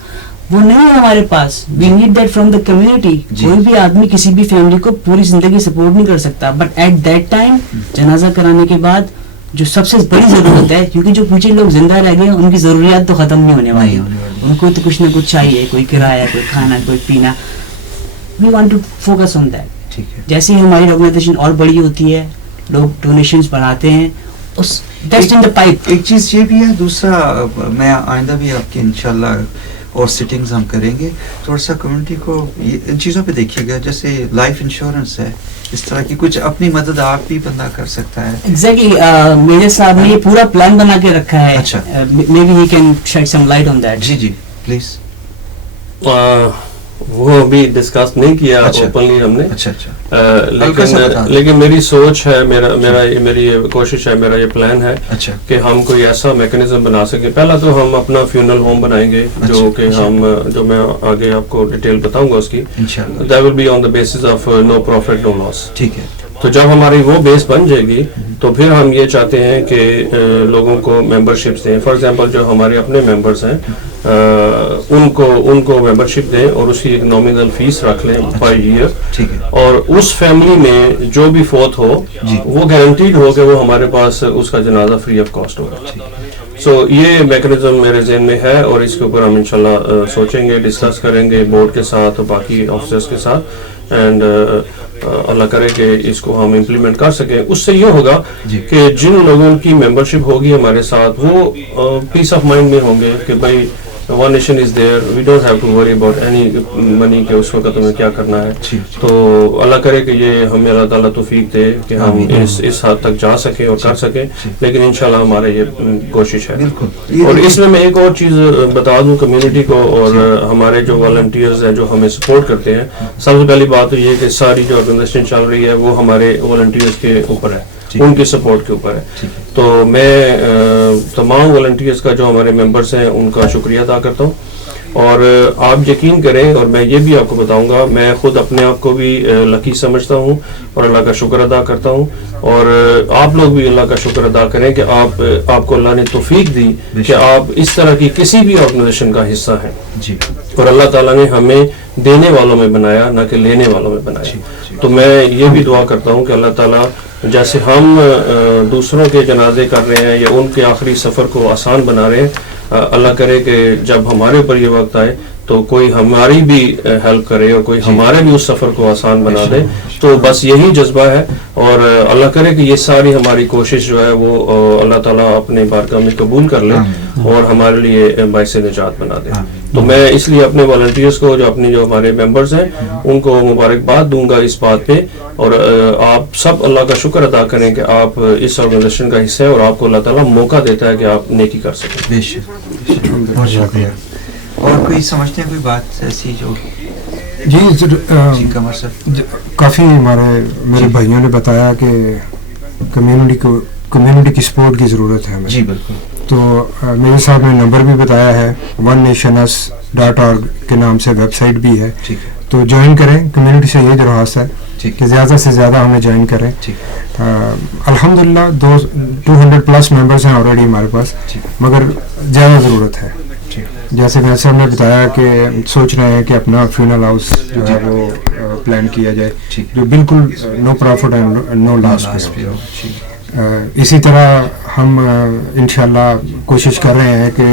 وہ نہیں ہے ہمارے پاس. We need that from the community. کوئی بھی آدمی کسی بھی فیملی کو پوری زندگی سپورٹ نہیں کر سکتا, بٹ ایٹ دیٹ ٹائم جنازہ کرانے کے بعد جو سب سے بڑی ضرورت ہے, کیونکہ جو پیچھے لوگ زندہ رہ گئے ان کی ضروریات تو ختم نہیں ہونے والی, ان کو تو کچھ نہ کچھ چاہیے, کوئی کرایہ, کوئی کھانا, کوئی پینا. We want to focus on that. جیسے ہی ہماری آرگنائزیشن اور بڑی ہوتی ہے, لوگ ڈونیشنز بڑھاتے ہیں, اس ڈسٹ ان دی پائپ. ایک چیز یہ بھی ہے, دوسرا میں آئندہ بھی آپ کی انشاءاللہ اور سٹنگز ہم کریں گے, تھوڑا سا کمیونٹی کو ان چیزوں پہ دیکھیے گا, جیسے لائف انشورنس ہے, اس طرح کی کچھ اپنی مدد آپ بھی بندہ کر سکتا ہے. ایگزیکٹلی میرے صاحب نے یہ پورا پلان بنا کے رکھا ہے. Maybe he can shed some light on that. جی پلیز. وہ ابھی ڈسکس نہیں کیا اوپنلی ہم نے, لیکن میری سوچ ہے, میری یہ کوشش ہے, میرا یہ پلان ہے کہ ہم کوئی ایسا میکنزم بنا سکیں. پہلا تو ہم اپنا فیونرل ہوم بنائیں گے, جو کہ جو میں آگے آپ کو ڈیٹیل بتاؤں گا اس کی. That will be on the basis of no profit no loss. ٹھیک ہے. تو جب ہماری وہ بیس بن جائے گی تو پھر ہم یہ چاہتے ہیں کہ لوگوں کو ممبرشپس دیں. فار ایگزامپل جو ہمارے اپنے ممبرس ہیں ان کو ممبرشپ دیں اور اس کی ایک نامینل فیس رکھ لیں پر ایئر, اور اس فیملی میں جو بھی فوت ہو وہ گارنٹیڈ ہو کہ وہ ہمارے پاس اس کا جنازہ فری آف کاسٹ ہوگا. سو یہ میکنزم میرے ذہن میں ہے, اور اس کے اوپر ہم انشاءاللہ سوچیں گے, ڈسکس کریں گے بورڈ کے ساتھ اور باقی آفیسرز کے ساتھ, اینڈ اللہ کرے کہ اس کو ہم امپلیمنٹ کر سکیں. اس سے یہ ہوگا کہ جن لوگوں کی ممبرشپ ہوگی ہمارے ساتھ وہ پیس آف مائنڈ میں ہوں گے کہ بھائی one nation is there, we don't have to worry about any money کہ اس وقت ہمیں کیا کرنا ہے. تو اللہ کرے کہ یہ ہمیں اللہ تعالیٰ توفیق دے کہ ہم اس حد تک جا سکیں اور کر سکیں, لیکن انشاءاللہ ہمارے یہ کوشش ہے. اور اس میں ایک اور چیز بتا دوں کمیونٹی کو اور ہمارے جو والنٹیئرز ہیں جو ہمیں سپورٹ کرتے ہیں, سب سے پہلی بات تو یہ کہ ساری جو آرگنائزیشن چل رہی ہے وہ ہمارے والنٹیئرز کے اوپر ہے, ان کے سپورٹ کے اوپر ہے. تو میں تمام والنٹیئرز کا جو ہمارے ممبرز ہیں ان کا شکریہ ادا کرتا ہوں. اور آپ یقین کریں, اور میں یہ بھی آپ کو بتاؤں گا, میں خود اپنے آپ کو بھی لکی سمجھتا ہوں اور اللہ کا شکر ادا کرتا ہوں, اور آپ لوگ بھی اللہ کا شکر ادا کریں کہ آپ کو اللہ نے توفیق دی کہ آپ اس طرح کی کسی بھی آرگنائزیشن کا حصہ ہیں. اور اللہ تعالیٰ نے ہمیں دینے والوں میں بنایا, نہ کہ لینے والوں میں بنایا. تو میں یہ بھی دعا کرتا ہوں کہ اللہ تعالیٰ جیسے ہم دوسروں کے جنازے کر رہے ہیں یا ان کے آخری سفر کو آسان بنا رہے ہیں, اللہ کرے کہ جب ہمارے اوپر یہ وقت آئے تو کوئی ہماری بھی ہیلپ کرے اور کوئی ہمارے بھی اس سفر کو آسان بنا دے. تو بس یہی جذبہ ہے, اور اللہ کرے کہ یہ ساری ہماری کوشش جو ہے وہ اللہ تعالیٰ اپنے بارگاہ میں قبول کر لے اور ہمارے لیے باعث نجات بنا دے. تو میں اس لیے اپنے والنٹیئرز کو جو ہمارے ممبرز ہیں ان کو مبارکباد دوں گا اس بات پہ, اور آپ سب اللہ کا شکر ادا کریں کہ آپ اس آرگنائزیشن کا حصہ ہے اور آپ کو اللہ تعالیٰ موقع دیتا ہے کہ آپ نیکی کر سکیں. بے شک, بہت شکریہ. اور کوئی سمجھتے ہیں کوئی بات ایسی جو جی قمر صاحب کافی میرے بھائیوں نے بتایا کہ کمیونٹی کی سپورٹ کی ضرورت ہے ہمیں. جی بالکل. تو میرے صاحب نے نمبر بھی بتایا ہے, onenationus.org کے نام سے ویب سائٹ بھی ہے. تو جوائن کریں, کمیونٹی سے یہ درخواست ہے کہ زیادہ سے زیادہ ہمیں جوائن کریں. الحمدللہ 200+ ممبرز ہیں آلریڈی ہمارے پاس, مگر زیادہ ضرورت ہے. جیسے میں صاحب نے بتایا کہ سوچ رہے ہیں کہ اپنا فیونل ہاؤس جو ہے وہ پلان کیا جائے جو بالکل نو پروفٹ اینڈ نو لاس ہو. اسی طرح ہم انشاءاللہ کوشش کر رہے ہیں کہ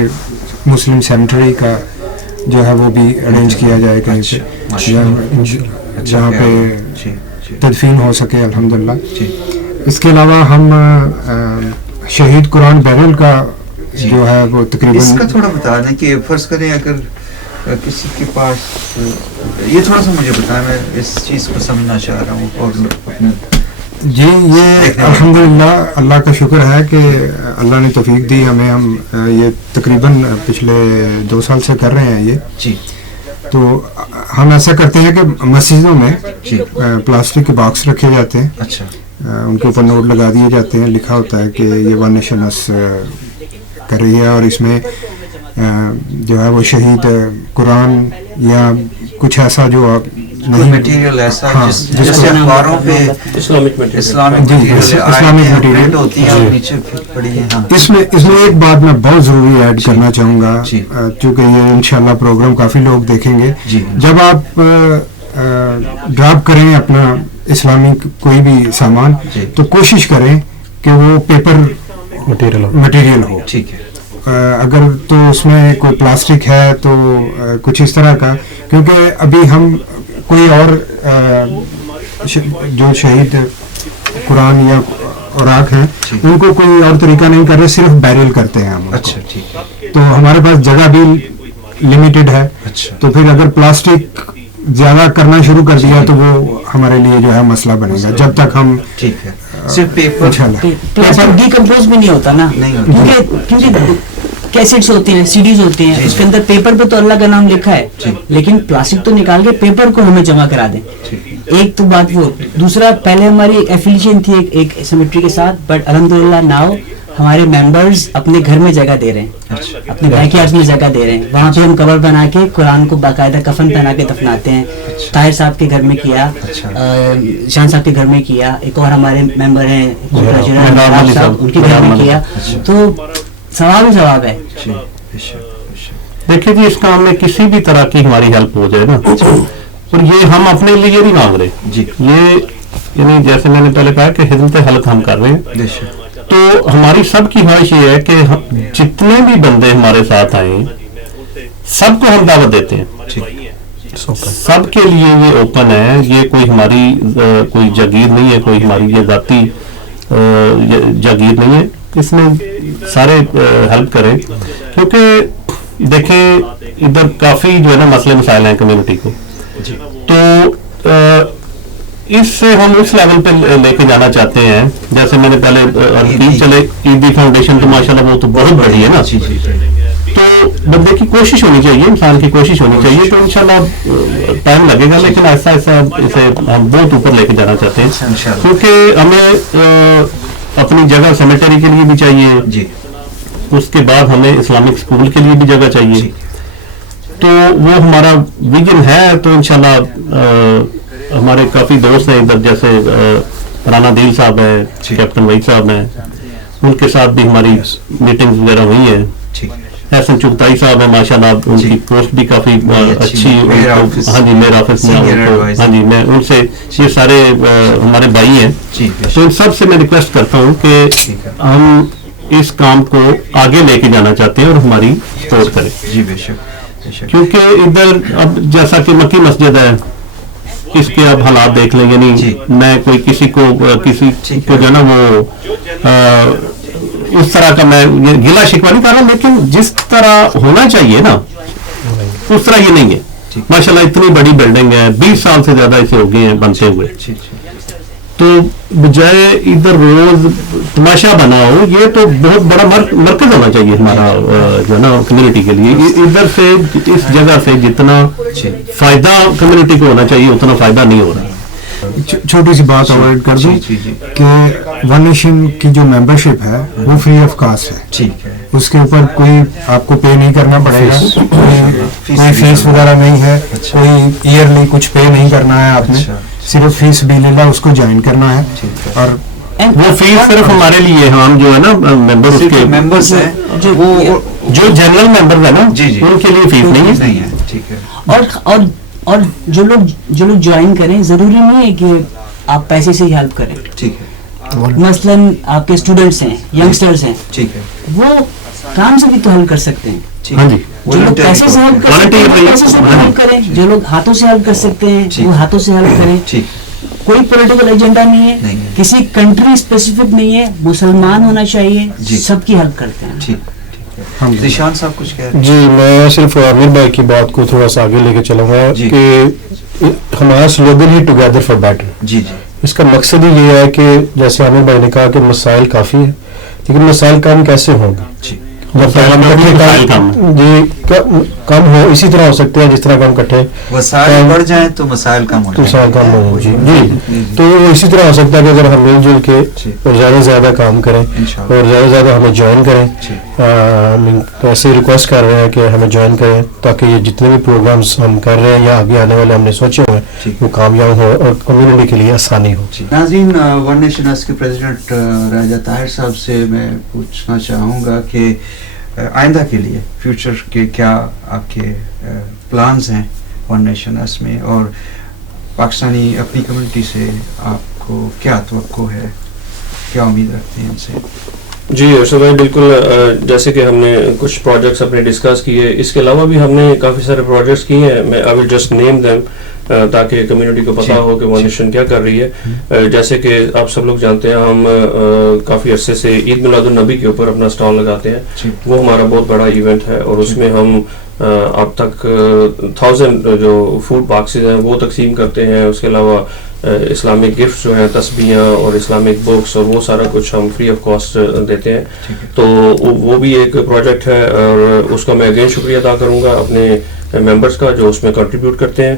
مسلم سیمیٹری کا جو ہے وہ بھی ارینج کیا جائے کہیں پہ جہاں پہ تدفین ہو سکے الحمدللہ. اس کے علاوہ ہم شہید قرآن بیرل کا جو ہے وہ تقریباً اس کا تھوڑا بتا دیں کہ فرض کریں اگر کسی کے پاس یہ تھوڑا سا مجھے بتائیں, میں اس چیز کو سمجھنا چاہ رہا ہوں. اور جی یہ الحمدللہ اللہ کا شکر ہے کہ اللہ نے توفیق دی ہمیں, ہم یہ تقریباً پچھلے 2 سال سے کر رہے ہیں یہ. جی تو ہم ایسا کرتے ہیں کہ مسجدوں میں پلاسٹک کے باکس رکھے جاتے ہیں. اچھا. ان کے اوپر نوٹ لگا دیے جاتے ہیں, لکھا ہوتا ہے کہ یہ ون نیشنس کر رہی ہے, اور اس میں جو ہے وہ شہید قرآن یا کچھ ایسا جو نہیں مٹیریل ایسا جس سے اخباروں پہ اسلامک مٹیریل ہوتی ہے نیچے پڑی ہے. اس میں ایک بات میں بہت ضروری ایڈ کرنا چاہوں گا, چونکہ یہ انشاءاللہ پروگرام کافی لوگ دیکھیں گے. جب آپ ڈراپ کریں اپنا اسلامی کوئی بھی سامان تو کوشش کریں کہ وہ پیپر مٹیریل ہو. ٹھیک ہے. اگر تو اس میں کوئی پلاسٹک ہے تو کچھ اس طرح کا, کیونکہ ابھی ہم کوئی اور جو شہید قرآن یا اوراق ہیں ان کو کوئی اور طریقہ نہیں کر رہے, صرف بیریل کرتے ہیں ہم. اچھا ٹھیک ہے. تو ہمارے پاس جگہ بھی لمیٹڈ ہے. تو پھر اگر پلاسٹک زیادہ کرنا شروع کر دیا تو وہ ہمارے لیے جو ہے مسئلہ بنے گا, جب تک ہم ٹھیک ہے صرف پیپر ڈیکمپوز بھی نہیں ہوتا نا, کیونکہ کیسٹس ہوتے ہیں, سیڈیز ہوتے ہیں, اس کے اندر پیپر پہ تو اللہ کا نام لکھا ہے, لیکن پلاسٹک تو نکال کے پیپر کو ہمیں جمع کرا دیں. ایک تو بات وہ. دوسرا, پہلے ہماری ایفیلیشن تھی ایک سیمیٹری کے ساتھ, بٹ الحمدللہ ناؤ ہمارے ممبرز اپنے گھر میں جگہ دے رہے ہیں, اپنے بیک یارڈ میں جگہ دے رہے ہیں. وہاں پہ ہم کور بنا کے قرآن کو باقاعدہ کفن پہنا کے دفناتے ہیں. طاہر صاحب کے گھر میں کیا, شان صاحب کے گھر میں کیا, ایک اور ہمارے ممبر ہیں ان کے گھر میں کیا. تو ثواب ہی ثواب ہے. دیکھیں جی, اس کام میں کسی بھی طرح کی ہماری ہیلپ ہو جائے نا, اور یہ ہم اپنے لیے نہیں مانگ رہے, یہ یعنی جیسے میں نے پہلے کہا کہ خدمت حلق ہم کر رہے ہیں. تو ہماری سب کی خواہش یہ ہے کہ جتنے بھی بندے ہمارے ساتھ آئیں سب کو ہم دعوت دیتے ہیں. سب کے لیے یہ اوپن ہے. یہ کوئی ہماری کوئی جاگیر نہیں ہے, کوئی ہماری یہ ذاتی جاگیر نہیں ہے. اس میں سارے ہیلپ کریں, کیونکہ دیکھیں ادھر کافی جو ہے نا مسئلے مسائل ہیں کمیونٹی کو, تو اس سے ہم اس لیول پہ لے کے جانا چاہتے ہیں. جیسے میں نے پہلے چلے عیدی فاؤنڈیشن تو ماشاءاللہ وہ تو بہت بڑی ہے نا, تو بندے کی کوشش ہونی چاہیے, انسان کی کوشش ہونی چاہیے, تو انشاءاللہ ٹائم لگے گا, لیکن ایسا ایسا اسے ہم بہت اوپر لے کے جانا چاہتے ہیں, کیونکہ ہمیں اپنی جگہ سیمیٹری کے لیے بھی چاہیے, اس کے بعد ہمیں اسلامک اسکول کے لیے بھی جگہ چاہیے. تو وہ ہمارا ویژن ہے. تو انشاءاللہ ہمارے کافی دوست ہیں ادھر, جیسے رانا دیل صاحب ہیں, کیپٹن وحید صاحب ہیں, ان کے ساتھ بھی ہماری میٹنگز وغیرہ ہوئی ہیں. احسن چغتائی صاحب ہیں, ماشاءاللہ ان کی پوسٹ بھی کافی اچھی. ہاں جی, میرا آفس میں, ہاں جی, میں ان سے, یہ سارے ہمارے بھائی ہیں, تو ان سب سے میں ریکویسٹ کرتا ہوں کہ ہم اس کام کو آگے لے کے جانا چاہتے ہیں اور ہماری سپورٹ کریں. جی بے شک, کیونکہ ادھر اب جیسا کہ مکی مسجد ہے, اس کے اب حالات دیکھ لیں. یعنی میں کوئی کسی کو جو ہے نا وہ اس طرح کا میں گلا شکوا نہیں کر رہا, لیکن جس طرح ہونا چاہیے نا اس طرح یہ نہیں ہے. ماشاءاللہ اتنی بڑی بلڈنگ ہے, 20 سال سے زیادہ اسے ہو گئے ہیں بنتے ہوئے, تو بجائے ادھر روز تماشا بنا ہو, یہ تو بہت بڑا مرکز ہونا چاہیے ہمارا جو ہے نا کمیونٹی کے لیے. ادھر سے اس جگہ سے جتنا فائدہ کمیونٹی کو ہونا چاہیے اتنا فائدہ نہیں ہو رہا. چھوٹی سی بات اور ایڈ کر دوں کہ ون نیشن کی جو ممبرشپ ہے وہ فری آف کاسٹ ہے. اس کے اوپر کوئی آپ کو پے نہیں کرنا پڑے گا, کوئی فیس وغیرہ نہیں ہے, کوئی ایئرلی کچھ پے نہیں کرنا ہے آپ نے, صرف فیس بھی لے لا, اس کو جوائن کرنا ہے. اور وہ فیس صرف ہمارے لیے, ہم جو ہے نا ممبرس ہیں, جو جنرل ممبر ہے نا ان کے لیے فیس نہیں ہے. اور جو لوگ جوائن کریں, ضروری نہیں ہے کہ آپ پیسے سے ہی ہیلپ کریں. مثلاً آپ کے اسٹوڈنٹس ہیں, ینگسٹرس ہیں, وہ کام سے بھی تو ہیلپ کر سکتے ہیں. جو لوگ پیسے سے ہیلپ کر سکتے ہیں پیسے سے ہیلپ کریں, جو لوگ ہاتھوں سے ہیلپ کر سکتے ہیں وہ ہاتھوں سے ہیلپ کریں. کوئی پولیٹیکل ایجنڈا نہیں ہے, کسی کنٹری اسپیسیفک نہیں ہے, مسلمان ہونا چاہیے, سب کی ہیلپ کرتے ہیں. ذیشان صاحب کچھ کہہ رہے ہیں؟ جی, میں صرف عامر بھائی کی بات کو تھوڑا سا آگے لے کے چلوں گا کہ ہمارا سلوگن ہی ٹوگیدر فار بیٹر. اس کا مقصد ہی یہ ہے کہ جیسے عامر بھائی نے کہا کہ مسائل کافی ہیں, لیکن مسائل کم کیسے ہوں گے جی کم ہو اسی طرح ہو سکتے ہیں جس طرح ہم کٹھے وسائل بڑھ جائیں تو مسائل کم ہو جائیں. جی, تو اسی طرح ہو سکتا ہے کہ اگر ہم مل جل کے زیادہ سے زیادہ کام کریں اور زیادہ سے زیادہ ہمیں جوائن کریں, ایسے ریکویسٹ کر رہے ہیں کہ ہمیں جوائن کریں تاکہ یہ جتنے بھی پروگرامس ہم کر رہے ہیں یا آگے آنے والے ہم نے سوچے ہوئے ہیں وہ کامیاب ہو اور کمیونٹی کے لیے آسانی ہو. ناظرین, ون نیشن کے پریزیڈنٹ راجہ طاہر صاحب سے میں پوچھنا چاہوں گا کہ آئندہ کے لیے فیوچر کے کیا آپ کے پلانز ہیں ون نیشن میں, اور پاکستانی اپنی کمیونٹی سے آپ کو کیا توقع ہے, کیا امید رکھتے ہیں ان سے؟ جی ارشد بھائی, بالکل جیسے کہ ہم نے کچھ پروجیکٹس اپنے ڈسکس کیے, اس کے علاوہ بھی ہم نے کافی سارے پروجیکٹس کیے ہیں. میں آئی ول جسٹ نیم دیم تاکہ کمیونٹی کو پتا ہو کہ ون نیشن کیا کر رہی ہے. جیسے کہ آپ سب لوگ جانتے ہیں ہم کافی عرصے سے عید میلاد النبی کے اوپر اپنا اسٹال لگاتے ہیں. وہ ہمارا بہت بڑا ایونٹ ہے اور اس میں ہم اب تک 1000 جو فوڈ باکسز ہیں وہ تقسیم کرتے ہیں. اس کے علاوہ اسلامک گفٹ جو ہیں, تسبیحاں اور اسلامک بکس اور وہ سارا کچھ ہم فری آف کاسٹ دیتے ہیں. تو وہ بھی ایک پروجیکٹ ہے اور اس کا میں اگین شکریہ ادا کروں گا اپنے ممبرس کا جو اس میں کنٹریبیوٹ کرتے ہیں.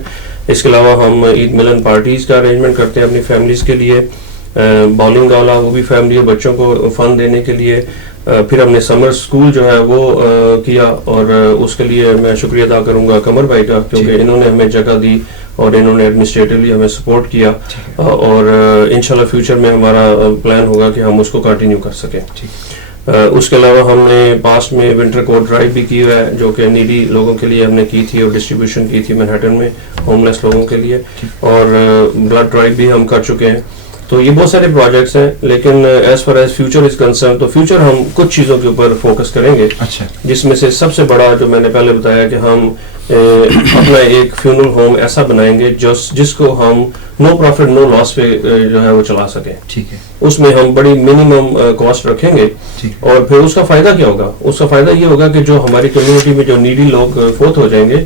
اس کے علاوہ ہم عید ملن پارٹیز کا ارینجمنٹ کرتے ہیں اپنی فیملیز کے لیے. بالنگ والا وہ بھی فیملی اور بچوں کو فن دینے کے لیے. پھر ہم نے سمر اسکول جو ہے وہ کیا اور اس کے لیے میں شکریہ ادا کروں گا قمر بھائی کا, کیونکہ انہوں نے ہمیں جگہ دی اور انہوں نے ایڈمنسٹریٹولی ہمیں سپورٹ کیا, اور انشاءاللہ فیوچر میں ہمارا پلان ہوگا کہ ہم اس کو کنٹینیو کر سکیں. اس کے علاوہ ہم نے پاسٹ میں ونٹر کوٹ ڈرائیو بھی کی ہے جو کہ نیڈی لوگوں کے لیے ہم نے کی تھی اور ڈسٹریبیوشن کی تھی مینہٹن میں ہوم لیس لوگوں کے لیے, اور بلڈ ڈرائیو بھی ہم کر چکے ہیں. تو یہ بہت سارے پروجیکٹس ہیں, لیکن as far as future is concern تو فیوچر ہم کچھ چیزوں کے اوپر فوکس کریں گے, جس میں سے سب سے بڑا جو میں نے پہلے بتایا کہ ہم اپنا ایک فیونرل ہوم ایسا بنائیں گے جس کو ہم نو پروفٹ نو لاس پہ جو ہے وہ چلا سکیں. ٹھیک ہے. اس میں ہم بڑی منیمم کاسٹ رکھیں گے. اور پھر اس کا فائدہ کیا ہوگا؟ اس کا فائدہ یہ ہوگا کہ جو ہماری کمیونٹی میں جو نیڈی لوگ فوت ہو جائیں گے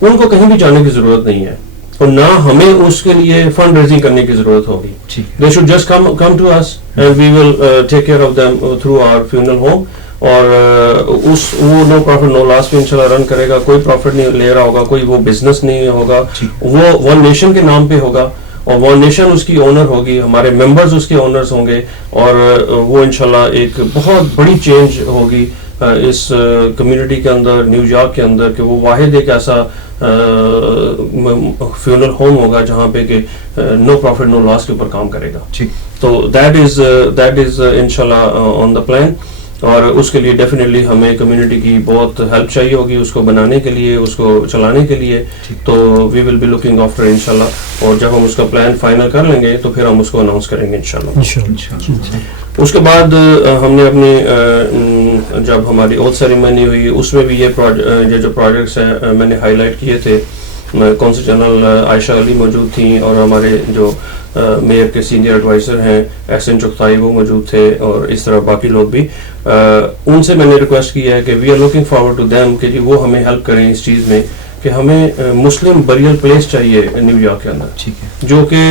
ان کو کہیں بھی جانے کی ضرورت نہیں ہے اور نہ ہمیں اس کے لیے فنڈ ریزنگ کرنے کی ضرورت ہوگی. They should just come to us and we will take care of them through our funeral home. اور وہ نو پروفٹ نو لاس پہ انشاءاللہ رن کرے گا. کوئی پروفٹ نہیں لے رہا ہوگا, کوئی وہ بزنس نہیں ہوگا, وہ ون نیشن کے نام پہ ہوگا اور ون نیشن اس کی اونر ہوگی, ہمارے ممبرز اس کے اونرز ہوں گے اور وہ انشاءاللہ ایک بہت بڑی چینج ہوگی اس کمیونٹی کے اندر, نیو یارک کے اندر, کہ وہ واحد ایک ایسا فیونرل ہوم ہوگا جہاں پہ کہ نو پروفٹ نو لاس کے اوپر کام کرے گا. تو دیٹ از انشاءاللہ آن دا پلان. اور اس کے لیے ڈیفینیٹلی ہمیں کمیونٹی کی بہت ہیلپ چاہیے ہوگی اس کو بنانے کے لیے, اس کو چلانے کے لیے. تو وی ول بی لوکنگ آفٹر انشاءاللہ. اور جب ہم اس کا پلان فائنل کر لیں گے تو پھر ہم اس کو اناؤنس کریں گے انشاءاللہ. اس کے بعد ہم نے اپنی جب ہماری اوتھ سیریمنی ہوئی اس میں بھی یہ جو پروجیکٹس ہیں میں نے ہائی لائٹ کیے تھے. کونسل جنرل عائشہ علی موجود تھیں اور ہمارے جو میئر کے سینئر ایڈوائزر ہیں احسن چغتائی وہ موجود تھے اور اس طرح باقی لوگ بھی. ان سے میں نے ریکویسٹ کیا ہے کہ we are looking forward to them کہ وہ ہمیں ہیلپ کریں اس چیز میں کہ ہمیں مسلم بریل پلیس چاہیے نیو یارک کے اندر جو کہ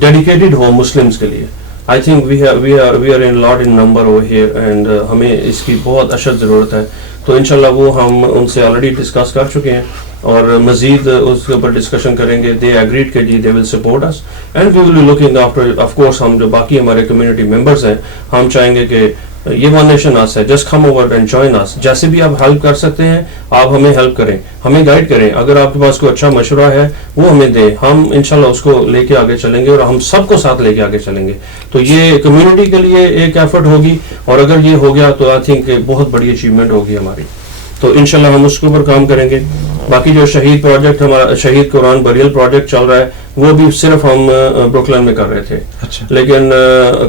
ڈیڈیکیٹڈ ہو مسلمس کے لیے. I think we are in lot in number over here and ہمیں اس کی بہت اشد ضرورت ہے. تو انشاءاللہ وہ ہم ان سے آلریڈی ڈسکس کر چکے ہیں اور مزید اس کے اوپر ڈسکشن کریں گے. دے ایگریڈ کہ جی they will support us and we will be looking after. Of course ہم جو باقی ہمارے کمیونٹی ممبرس ہیں ہم چاہیں گے کہ یہ ون نیشن اس ہے, just come over and join us. جیسے بھی آپ ہیلپ کر سکتے ہیں آپ ہمیں ہیلپ کریں, ہمیں گائیڈ کریں. اگر آپ کے پاس کوئی اچھا مشورہ ہے وہ ہمیں دیں, ہم انشاءاللہ اس کو لے کے آگے چلیں گے اور ہم سب کو ساتھ لے کے آگے چلیں گے. تو یہ کمیونٹی کے لیے ایک ایفرٹ ہوگی اور اگر یہ ہو گیا تو آئی تھنک بہت بڑی اچیومنٹ ہوگی ہماری. تو انشاءاللہ ہم اس کے اوپر کام کریں گے. باقی جو شہید پروجیکٹ ہمارا شہید قرآن بریل پروجیکٹ چل رہا ہے وہ بھی صرف ہم بروکلین میں کر رہے تھے. لیکن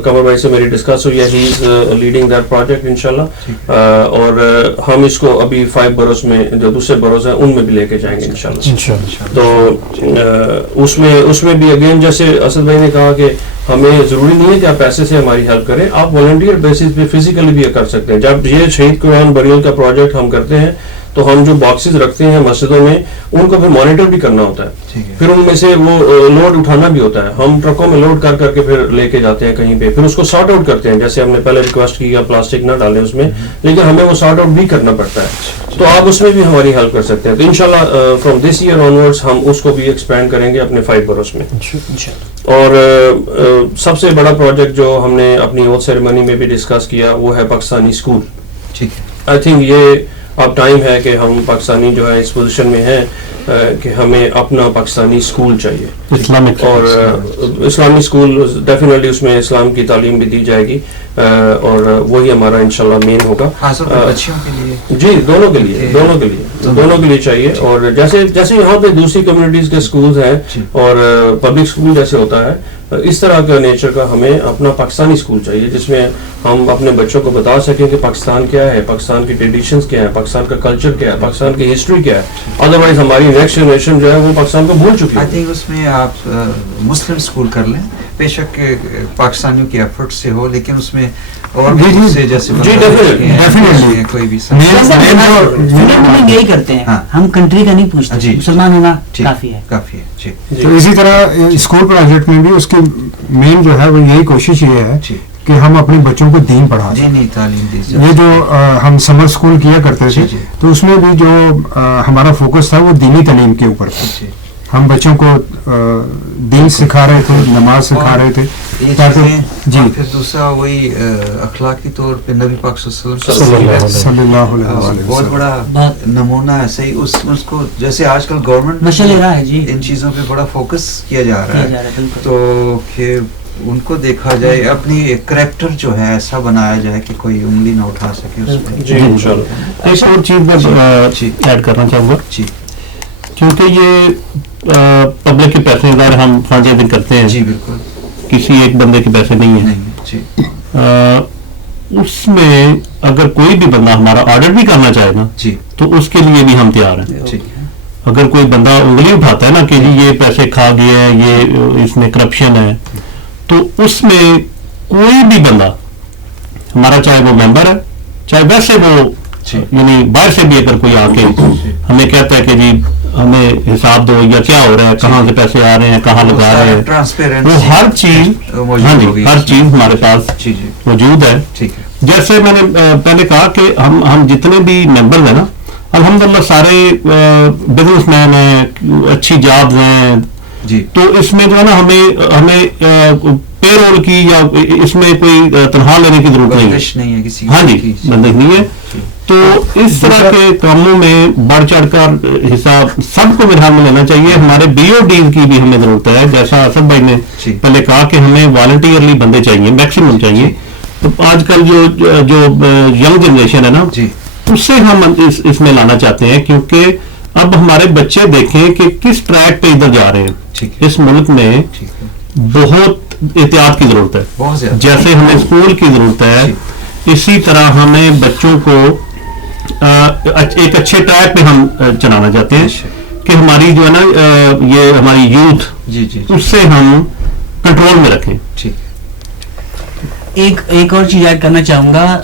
قمر بھائی سے میری ڈسکس ہوئی ہے, ہی از لیڈنگ دیٹ پروجیکٹ انشاءاللہ. اور ہم اس کو ابھی 5 بروز میں جو دوسرے بروز ہیں ان میں بھی لے کے جائیں گے انشاءاللہ. تو اس میں بھی اگین جیسے اسد بھائی نے کہا کہ ہمیں ضروری نہیں ہے کہ آپ پیسے سے ہماری ہیلپ کریں, آپ والنٹیئر بیسس پہ فزیکلی بھی کر سکتے ہیں. جب یہ شہید قرآن بریل کا پروجیکٹ ہم کرتے ہیں تو ہم جو باکسز رکھتے ہیں مسجدوں میں ان کو پھر مانیٹر بھی کرنا ہوتا ہے, پھر ان میں سے وہ لوڈ اٹھانا بھی ہوتا ہے. ہم ٹرکوں میں لوڈ کر کے پھر لے کے جاتے ہیں کہیں پہ, پھر اس کو سارٹ آؤٹ کرتے ہیں. جیسے ہم نے پہلے ریکویسٹ کی پلاسٹک نہ ڈالیں اس میں, لیکن ہمیں وہ سارٹ آؤٹ بھی کرنا پڑتا ہے. تو آپ اس میں بھی ہماری ہیلپ کر سکتے ہیں. تو انشاءاللہ فرام دس ایئر آنورڈس ہم اس کو بھی ایکسپینڈ کریں گے اپنے 5 بروز میں. اور سب سے بڑا پروجیکٹ جو ہم نے اپنی اوتھ سیریمنی میں بھی ڈسکس کیا وہ ہے پاکستانی اسکول. آئی تھنک یہ اب ٹائم ہے کہ ہم پاکستانی جو ہے اس پوزیشن میں ہیں کہ ہمیں اپنا پاکستانی اسکول چاہیے, اور اسلامی اسکول ڈیفینیٹلی اس میں اسلام کی تعلیم بھی دی جائے گی اور وہی ہمارا انشاءاللہ مین ہوگا. بچیوں کے لیے جی دونوں کے لیے چاہیے. اور جیسے یہاں پہ دوسری کمیونٹیز کے اسکولز ہیں اور پبلک اسکول جیسے ہوتا ہے اس طرح کا نیچر کا ہمیں اپنا پاکستانی اسکول چاہیے جس میں ہم اپنے بچوں کو بتا سکیں کہ پاکستان کیا ہے, پاکستان کی ٹریڈیشنز کیا ہے, پاکستان کا کلچر کیا ہے, پاکستان کی ہسٹری کیا ہے. ادروائز ہماری نیکسٹ جنریشن جو ہے وہ پاکستان کو بھول چکی ہے. آئی تھنک اس میں آپ مسلم اسکول کر لیں, بے شک پاکستانیوں کے ایفرٹ سے ہو, لیکن اس میں اور بھی سے جیسے کوئی بھی یہی کرتے ہیں ہم کنٹری کا نہیں پوچھتے, مسلمان ہونا کافی ہے. تو اسی طرح اسکول پروجیکٹ میں بھی اس کی مین جو ہے وہ یہی کوشش یہ ہے کہ ہم اپنے بچوں کو دین پڑھا سکیں. یہ جو ہم سمر اسکول کیا کرتے تھے تو اس میں بھی جو ہمارا فوکس تھا وہ دینی تعلیم کے اوپر تھا. ہم بچوں کو دین سکھا رہے تھے, نماز سکھا رہے تھے. جی پھر دوسرا وہی اخلاقی طور پہ نبی پاک صلی اللہ علیہ وسلم بہت بڑا نمونہ ہے. صحیح اس کو جیسے آج کل گورنمنٹ مشورہ ہے جی, ان چیزوں پہ بڑا فوکس کیا جا رہا ہے. تو کہ ان کو دیکھا جائے, اپنی کریکٹر جو ہے ایسا بنایا جائے کہ کوئی انگلی نہ اٹھا سکے اس میں. جی انشاءاللہ. ایک اور چیز میں ایڈ کرنا چاہوں گا جی, کیونکہ یہ پبلک کے پیسے ادارے ہم فنڈ ریزنگ کرتے ہیں. جی بالکل, کسی ایک بندے کے پیسے نہیں ہیں. جی اس میں اگر کوئی بھی بندہ ہمارا آڈٹ بھی کرنا چاہے نا جی تو اس کے لیے بھی ہم تیار ہیں. ٹھیک ہے. اگر کوئی بندہ انگلی اٹھاتا ہے نا کہ جی یہ پیسے کھا گیا ہے, یہ اس میں کرپشن ہے, تو اس میں کوئی بھی بندہ ہمارا, چاہے وہ ممبر ہے چاہے ویسے وہ یعنی باہر سے بھی اگر کوئی آ کے ہمیں کہتا ہے کہ جی ہمیں حساب دو یا کیا ہو رہا ہے, کہاں سے پیسے آ رہے ہیں, کہاں لگا رہے ہیں, وہ ہر چیز, ہاں جی ہر چیز ہمارے پاس موجود ہے. جیسے میں نے پہلے کہا کہ ہم جتنے بھی ممبرز ہیں نا الحمدللہ سارے بزنس مین ہیں, اچھی جابز ہیں, تو اس میں جو ہے نا ہمیں پے رول کی یا اس میں کوئی تنخواہ لینے کی ضرورت نہیں ہے. ہاں جی بندش نہیں ہے. تو اس طرح کے کاموں میں بڑھ چڑھ کر حصہ سب کو میرے خیال میں لینا چاہیے. ہمارے بی او ڈیز کی بھی ہمیں ضرورت ہے, جیسا اسد بھائی نے پہلے کہا کہ ہمیں والنٹیئرلی بندے چاہیے, میکسیمم چاہیے. تو آج کل جو ینگ جنریشن ہے نا اس سے ہم اس میں لانا چاہتے ہیں, کیونکہ اب ہمارے بچے دیکھیں کہ کس ٹریک پہ ادھر جا رہے ہیں. اس ملک میں بہت احتیاط کی ضرورت ہے, جیسے ہمیں اسکول کی ضرورت ہے اسی طرح ہمیں بچوں کو ایک اچھے ٹریک پہ ہم چلانا چاہتے ہیں کہ ہماری جو ہے نا یہ ہماری یوتھ اس سے ہم کنٹرول میں رکھیں. ایک اور چیز ایڈ کرنا چاہوں گا,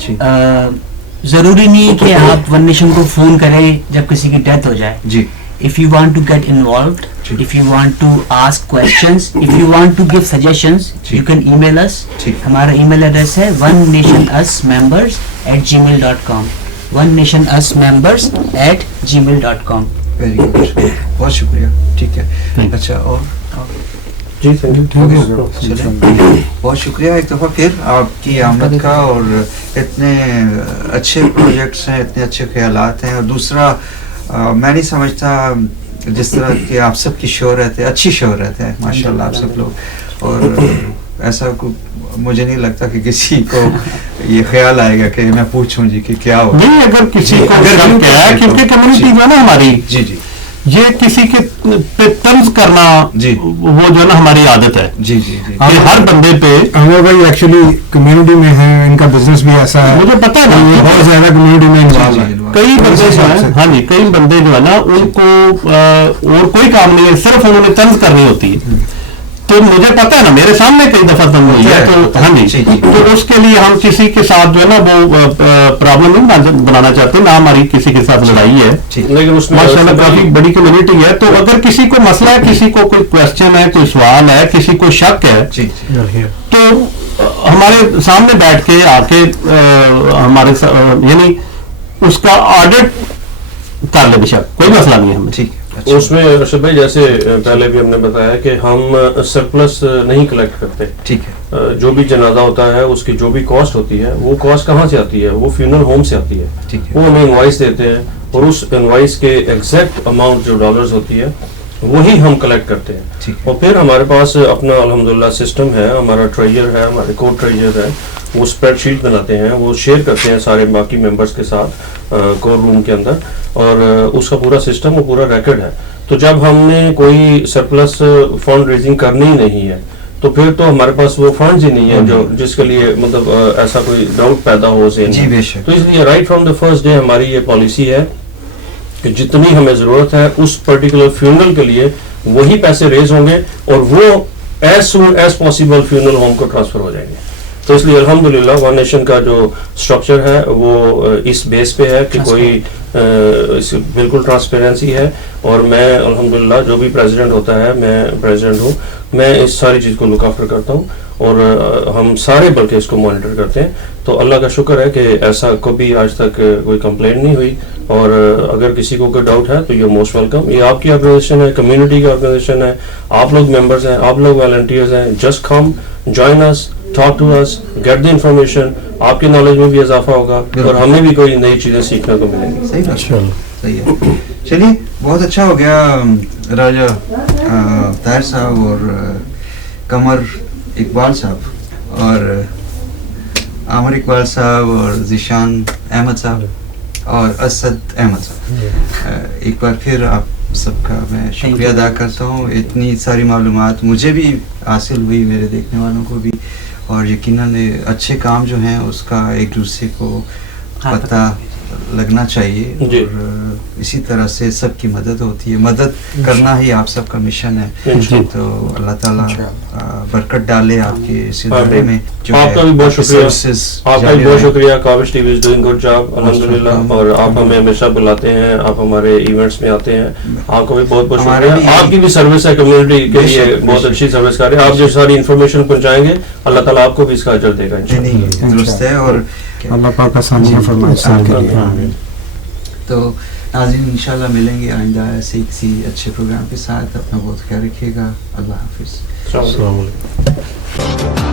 ضروری نہیں ہے کہ آپ ون نیشن کو فون کریں جب کسی کی ڈیتھ ہو جائے. جی if you want to get involved, if you want to ask questions, if you want to give suggestions, you can email us. ہمارا email address ہے onenationusmembers@gmail.com, onenationusmembers@gmail.com. ویری گڈ, بہت شکریہ. ٹھیک ہے, اچھا اور جی بہت شکریہ ایک دفعہ پھر آپ کی آمد کا, اور اتنے اچھے پروجیکٹس ہیں, اتنے اچھے خیالات ہیں. اور دوسرا میں نہیں سمجھتا جس طرح کہ آپ سب کی شہرت ہے, اچھی شہرت ہے ماشاء اللہ آپ سب لوگ, اور ایسا مجھے نہیں لگتا کہ کسی کو یہ خیال آئے گا کہ میں پوچھوں جی کہ کیا ہو. نہیں, اگر کسی کو کیونکہ کمیونٹی جو ہے نا ہماری, جی جی یہ کسی کے پہ طنز کرنا وہ جو ہے نا ہماری عادت ہے. جی جی جی ہر بندے پہ ہمیں بھائی ایکچولی کمیونٹی میں ہیں, ان کا بزنس بھی ایسا ہے, مجھے پتا ہے نا بہت زیادہ کمیونٹی میں انوالو ہے. کئی بندے جو ہیں, ہاں جی کئی بندے جو ہے نا ان کو اور کوئی کام نہیں ہے, صرف انہوں نے طنز کرنی ہوتی ہے. تو مجھے پتا ہے نا, میرے سامنے کئی دفعہ طنز ہوئی ہے. تو ہاں جی, تو اس کے لیے ہم کسی کے ساتھ جو ہے نا وہ پرابلم نہیں بنانا چاہتے, نہ ہماری کسی کے ساتھ لڑائی ہے, لیکن اس میں ماشاء اللہ کافی بڑی کمیونٹی ہے. تو اگر کسی کو مسئلہ ہے, کسی کو کوئی کوشچن ہے, کوئی سوال ہے, کسی کو شک ہے, تو ہمارے سامنے بیٹھ کے آ کے ہمارے یعنی اس کا آڈٹ کر لے, بے شک کوئی مسئلہ نہیں ہے ہمیں. ٹھیک ہے. اس میں ارشد بھائی جیسے پہلے بھی ہم نے بتایا کہ ہم سرپلس نہیں کلیکٹ کرتے. ٹھیک ہے. جو بھی جنازہ ہوتا ہے اس کی جو بھی کاسٹ ہوتی ہے وہ کاسٹ کہاں سے آتی ہے, وہ فیونرل ہوم سے آتی ہے. وہ ہمیں انوائس دیتے ہیں, اور اس انوائس کے ایگزیکٹ اماؤنٹ جو ڈالرز ہوتی ہے وہی ہم کلیکٹ کرتے ہیں. اور پھر ہمارے پاس اپنا الحمدللہ سسٹم ہے, ہمارا ٹریجر ہے, ہمارے کو ٹریجر ہے, وہ اسپریڈ شیٹ بناتے ہیں, وہ شیئر کرتے ہیں سارے باقی ممبرس کے ساتھ کور روم کے اندر, اور اس کا پورا سسٹم وہ پورا ریکارڈ ہے. تو جب ہم نے کوئی سرپلس فنڈ ریزنگ کرنی ہی نہیں ہے تو پھر تو ہمارے پاس وہ فنڈز ہی نہیں ہے جو جس کے لیے مطلب ایسا کوئی ڈاؤٹ پیدا ہو ذہن میں. تو اس لیے right from the first day ہماری یہ پالیسی ہے کہ جتنی ہمیں ضرورت ہے اس پرٹیکولر فیونرل کے لیے وہی پیسے ریز ہوں گے, اور وہ as soon as possible funeral home کو ٹرانسفر ہو جائیں گے. تو اس لیے الحمدللہ ون نیشن کا جو اسٹرکچر ہے وہ اس بیس پہ ہے کہ کوئی بالکل ٹرانسپیرنسی ہے, اور میں الحمدللہ جو بھی پریزیڈنٹ ہوتا ہے, میں پریزیڈنٹ ہوں, میں اس ساری چیز کو لک آفٹر کرتا ہوں, اور ہم سارے بلکہ اس کو مانیٹر کرتے ہیں. تو اللہ کا شکر ہے کہ ایسا کبھی آج تک کوئی کمپلینٹ نہیں ہوئی, اور اگر کسی کو کوئی ڈاؤٹ ہے تو یہ موسٹ ویلکم. یہ آپ کی آرگنائزیشن ہے, کمیونٹی کی آرگنائزیشن ہے, آپ لوگ ممبرز ہیں, آپ لوگ والنٹیئرز ہیں. Just come join us, talk to us, get the information. آپ کی نالج میں بھی اضافہ ہوگا اور ہمیں بھی کوئی نئی چیزیں سیکھنے کو ملیں گی. صحیح ہے. چلیے بہت اچھا ہو گیا. راجہ طاہر صاحب اور قمر اقبال صاحب اور عامر اقبال صاحب اور ذیشان احمد صاحب اور اسد احمد صاحب, ایک بار پھر آپ سب کا میں شکریہ ادا کرتا ہوں. اتنی ساری معلومات مجھے بھی حاصل ہوئی, میرے دیکھنے والوں کو بھی, اور یقیناً اچھے کام جو ہیں اس کا ایک دوسرے کو پتہ لگنا چاہیے, اور اسی طرح سے سب کی مدد ہوتی ہے, مدد کرنا ہی آپ سب کا مشن ہے. تو اللہ تعالیٰ برکت ڈالے آپ کے اس ادارے میں. آپ کا بھی بہت شکریہ, آپ کا بھی بہت شکریہ. Kawish T V is doing good job الحمدللہ, اور آپ ہمیں ہمیشہ بلاتے ہیں, آپ ہمارے ایونٹس میں آتے ہیں, آپ کا بھی بہت بہت شکریہ. آپ کی بھی سروس ہے کمیونٹی کے لیے, بہت اچھی سروس کر رہے ہیں آپ. جو ساری انفارمیشن پہنچائیں گے اللہ تعالیٰ آپ کو بھی اس کا اجر دے گا انشاءاللہ. درست ہے, اور اللہ پاک آسانیاں فرمائے. تو ناظرین انشاءاللہ ملیں گے آئندہ ایسے کسی اچھے پروگرام کے ساتھ. اپنا بہت خیال رکھیے گا. اللہ حافظ. السلام علیکم.